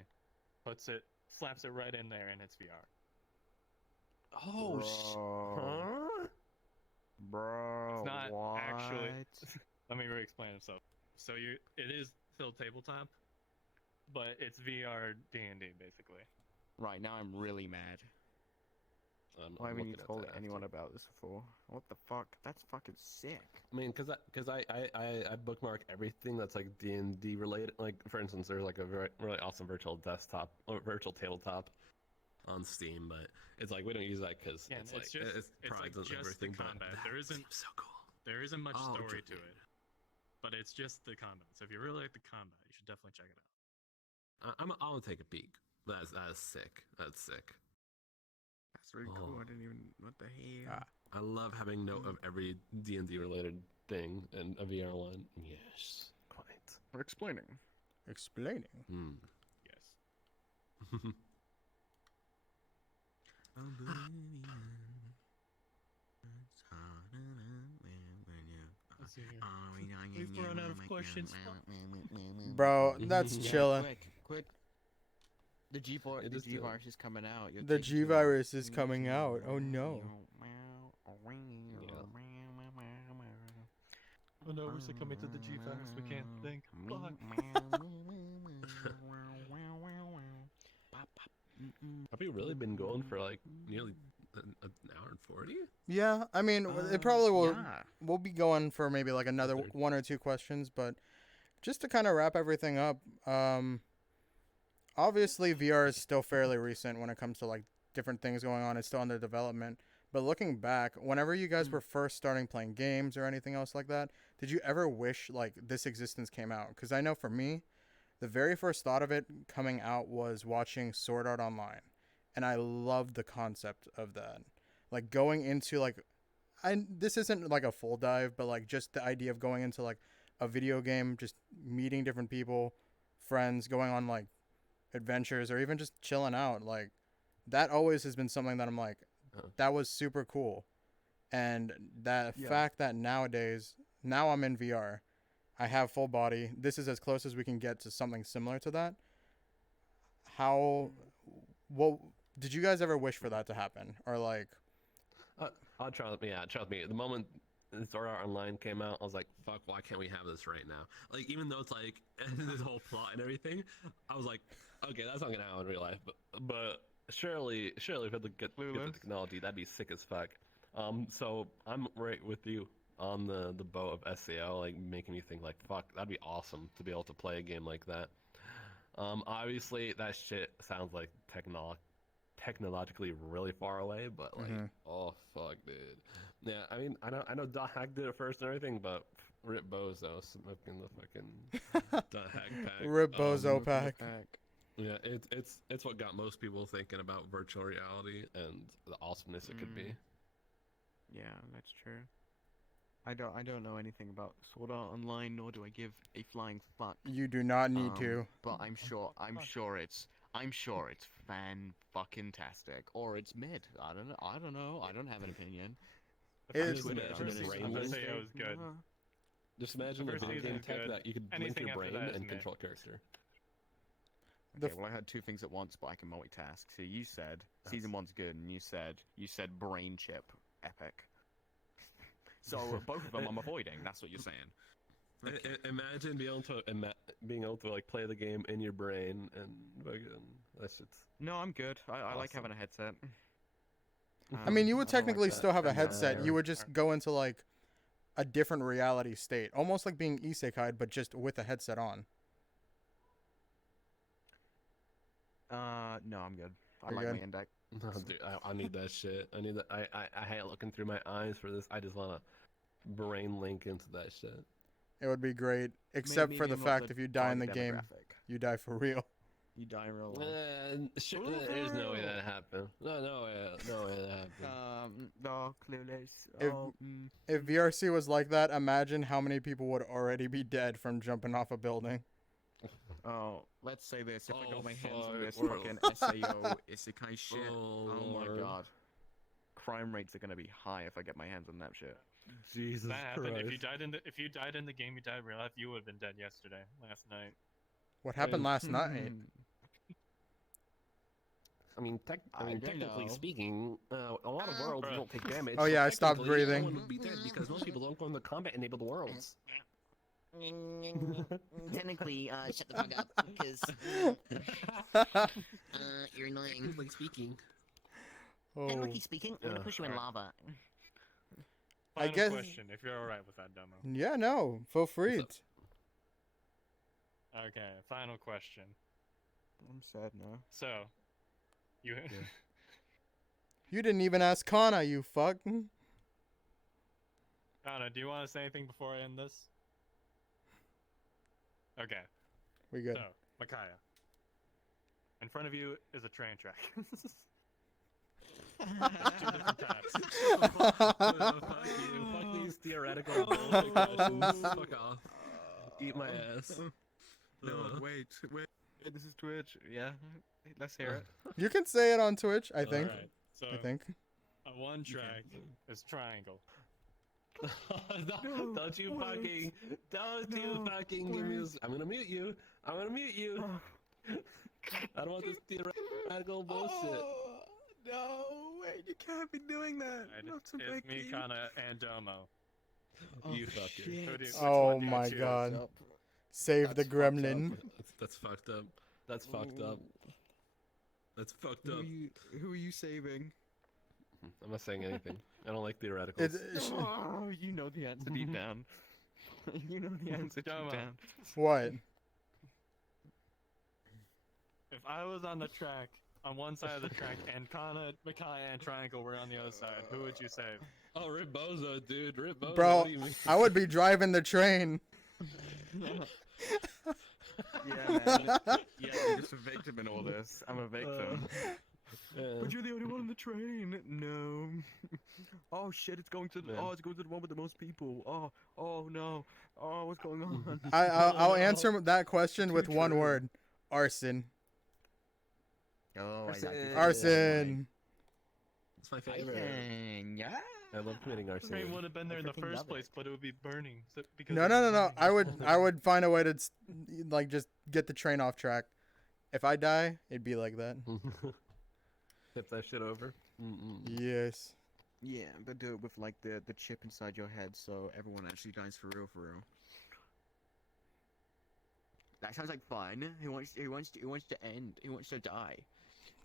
slaps it right in there, and it's VR. Oh, huh? Bro, It's not what? actually. Let me re-explain it. So it is still tabletop, but it's VR D&D basically. Right, now I'm really mad. I'm Why haven't you looking at told that anyone after. about this before? What the fuck? That's fucking sick. I mean, because I bookmark everything that's like D&D related. Like for instance, there's like a really awesome virtual desktop or virtual tabletop on Steam, but it's like we don't use that because Yeah, it's and like it's just- it's it's like product and just the everything. But combat. that There isn't- seems so cool. There isn't much Oh, story to dude. it, but it's just the combat. So if you really like the combat, you should definitely check it out. I'll take a peek. That is sick. That's sick. That's really cool. I Oh. didn't even. What the hell? Ah. I love having note of every D&D related thing and a VR one. Yes, quite. We're explaining. Explaining. Hmm. Yes. see here. We've run out of questions. Bro, that's Yeah, chilling. Quick. The It is G chill. virus is coming out. You're The taking G too long. virus is coming out. Oh no. Oh no, we're succumbing to the G virus. We can't think. Fuck. Have we really been going for like nearly an hour and 40? Yeah, I mean, it probably will. Yeah. We'll be going for maybe like another third. one or two questions, but just to kind of wrap everything up, obviously VR is still fairly recent when it comes to like different things going on. It's still under development. But looking back, whenever you guys were first starting playing games or anything else like that, did you ever wish like this existence came out? Because I know for me, the very first thought of it coming out was watching Sword Art Online, and I loved the concept of that. Like going into like, this isn't like a full dive, but like just the idea of going into like a video game, just meeting different people, friends, going on like adventures, or even just chilling out. Like that always has been something that I'm like, that was super cool. And that fact that nowadays, now I'm in VR, I have full body. This is as close as we can get to something similar to that. What did you guys ever wish for that to happen, or like? Trust me. The moment Sword Art Online came out, I was like, "Fuck! Why can't we have this right now?" Like, even though it's like this whole plot and everything, I was like, "Okay, that's not gonna happen in real life." But surely, if it get the technology, that'd be sick as fuck. So I'm right with you on the boat of SEO, like making me think like, "Fuck, that'd be awesome to be able to play a game like that." Obviously, that shit sounds like technologically really far away, but like, oh fuck, dude. Yeah, I mean, I know Dot Hack did it first and everything, but Rip Bozo smoking the fucking Dot Hack pack. Rip Bozo pack. Yeah, it's what got most people thinking about virtual reality and the awesomeness it could be. Yeah, that's true. I don't know anything about Sword Art Online, nor do I give a flying fuck. You do not need to. But I'm sure it's fan-fucking-tastic, or it's mid. I don't know. I don't have an opinion. It's The first season of SAO was good. Just imagine a first video season game is tech good. that you could blink Anything your after brain that is and mid. control a character. Okay, well, I had two things at once, but I can multitask. So you said season one's good, and you said brain chip epic. So both of them I'm avoiding. That's what you're saying. Imagine being able to like play the game in your brain and fucking that shit's. No, I'm good. I like having a headset. I mean, you would I don't like technically that. still have a And, headset. You would just go into like a different reality state, almost like being isekai'd, but just with a headset on. No, I'm good. I You're like good? my index. No, dude, I need that shit. I need that. I hate looking through my eyes for this. I just want to brain link into that shit. It would be great, except for the I'm not fact if you die in the target game, demographic. you die for real. You die in real life. There's no way that happened. No way that happened. No, clueless. If VRC was like that, imagine how many people would already be dead from jumping off a building. Oh, let's say this. If I Oh, got my hands on this fuck. fucking SAO, Isekai shit. oh my Lord. god. Crime rates are gonna be high if I get my hands on that shit. Jesus That happened. Christ. If you died in the game, you died in real life. You would have been dead yesterday, last night. What happened last night? I mean, I don't technically know. speaking, a lot of worlds Bruh. don't take damage. Oh, so yeah, I stopped technically, breathing. No one would be dead because most people don't go in the combat-enabled worlds. Technically, shut the fuck up, because you're annoying. Technically speaking. Oh, Technically speaking, I'm gonna Yeah. push you in lava. Final guess- question, if you're alright with that demo. yeah, no, feel free. What's Okay, final question. I'm sad now. So, you You didn't even ask Kana, you fuck. Anna, do you want to say anything before I end this? Okay, We good. so, Mekiah. In front of you is a train track. Two different types. Fuck you. Fuck these theoretical bullshit questions. Fuck off. Eat my ass. No, wait. Hey, this is Twitch. Yeah, let's hear it. You can say it on Twitch, I think. Alright, so I think. one track is Triangle. Don't you fucking give me this. I'm gonna mute you. I'm gonna mute you. I don't want this theoretical bullshit. No, wait, you can't be doing that. It's me, Kana, and Domo. You fucker. Who do you- which Oh one do you my choose? god. Save the That's fucked gremlin. up. That's fucked up. That's fucked up. That's fucked up. Who are you saving? I'm not saying anything. I don't like theoreticals. Oh, you know the answer deep down. You know the answer deep Domo. down. What? If I was on the track, on one side of the track, and Kana, Mekiah, and Triangle were on the other side, who would you save? Oh, Rip Bozo, dude. Rip Bozo. Bro, what do you mean? I would be driving the train. Yeah, man. Yeah, I'm just a victim in all this. I'm a victim. Yeah. But you're the only one on the train. No. Oh shit! It's going to the. Man. Oh, it's going to the one with the most people. Oh. Oh no. Oh, what's going on? I'll answer that question with one word: arson. Oh, Arson. Arson. It's my favorite. Yeah. I love committing The arson. train would have been there in the freaking first love it. place, but it would be burning. Because No, it no, was no, no. burning. I would I would find a way to like just get the train off track. If I die, it'd be like that. Tip that shit over. Yes. Yeah, but do it with like the chip inside your head, so everyone actually dies for real, for real. That sounds like fun. Who wants to end? Who wants to die?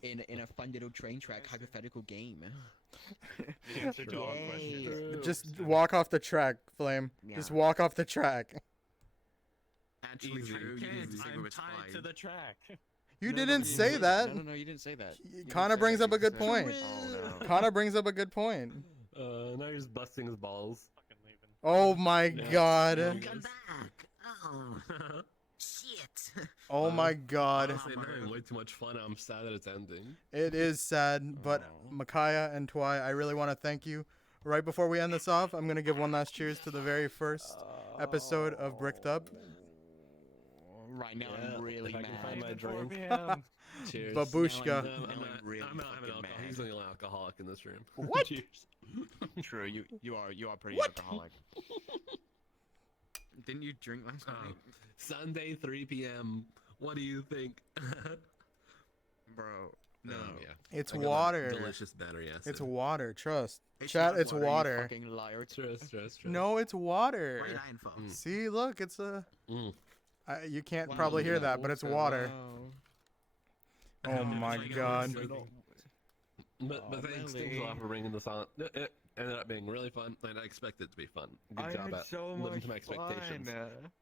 In a fun little train track hypothetical game. The answer to all questions. True. Just walk off the track, Flame. Just Yeah. walk off the track. Actually Easy. true. You Can't, can see I'm with tied to the track. You No, no, didn't say didn't. that. No, you didn't say that. You didn't Connor say brings that. up a You good said- point. Oh no. Connor brings up a good point. Now you're just busting his balls. Fucking leaving. Oh my Yeah. god. Yeah. Come back. Oh, shit. Oh my god. Honestly, I'm having way too much fun. I'm sad that it's ending. It is sad, but Aw. Mekiah and Twy, I really want to thank you. Right before we end this off, I'm going to give one last cheers to the very first episode of Bricked Up. Right now, Yeah, I'm really if I can mad. find my Leaving 4 drink. p.m. Cheers. Babushka. Now No, I'm really I'm not having fucking alcohol. mad. He's the only alcoholic in this room. What? Cheers. True, you are pretty What? alcoholic. Didn't you drink last Oh. night? Sunday, 3 p.m. What do you think? Bro, no. Yeah. It's I got a water. Delicious battery acid. It's water, trust. It's Chat, not it's water, you water. Fucking liar. Trust. No, it's What are you water. lying for? Mm. See, look, it's a. Mm. You can't Wow, probably hear yeah, that, but it's water. Oh my Like, god. But thanks a really? lot for bringing this on. It ended up being really fun, and I expected it to be fun. Good job at living to my expectations.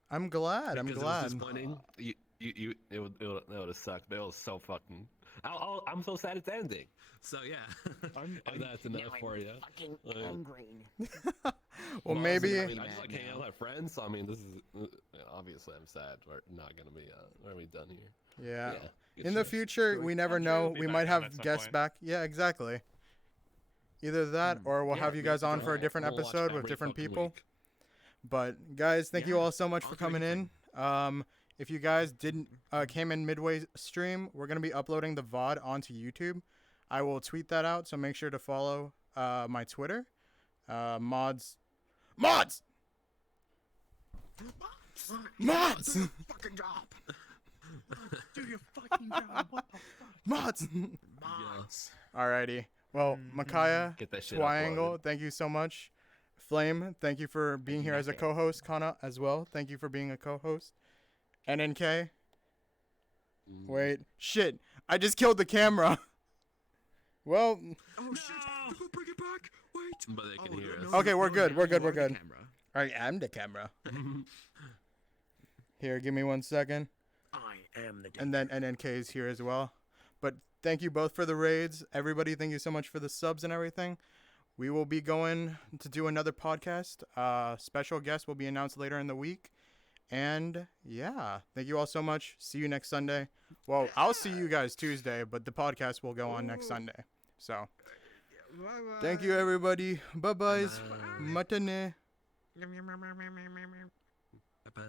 I'm glad. I'm Because glad. it was disappointing. It would have sucked, but it was so fucking. I'm so sad it's ending. So yeah, if that's enough for you. Fucking Like- angry. Well, I maybe. mean, I Mad just like hanging out now. with friends. So I mean, this is obviously I'm sad. We're not gonna be we're gonna be done here. Yeah. good In the shit. future, we never I'm sure know. we'll be We back might on at have some guests point. back. Yeah, exactly. Either that, or we'll Yeah, have you yeah, guys on go for a ahead. different We'll watch episode with every different fucking people. week. But guys, thank you Yeah, all so much I'll for do coming in. anything. If you guys didn't came in midway stream, we're gonna be uploading the VOD onto YouTube. I will tweet that out, so make sure to follow my Twitter. Mods. Mods! Fucking job. Do your fucking job. What the fuck? Mods! Mods. Alrighty. Well, Mekiah, Get that shit Twyangle, thank you so much. Flame, thank you for being here as a Mekiah. co-host. Kana as well, thank you for being a co-host. NNK, uploaded. wait, shit, I just killed the camera. Well, Oh shit! People bring it back. Wait. But they can Oh, hear no, us. Okay, we're good, now we're you good, we're are the good. camera. I am the camera. Here, give me 1 second. I am the. And then NNK is here as well. But thank you both for the raids. Everybody, thank you so much for the subs and everything. We will be going to do another podcast. Special guest will be announced later in the week. And yeah, thank you all so much. See you next Sunday. Well, I'll see you guys Tuesday, but the podcast will go on next Sunday. So thank you, everybody. Bye-bye. Bye. Matane. Bye bye.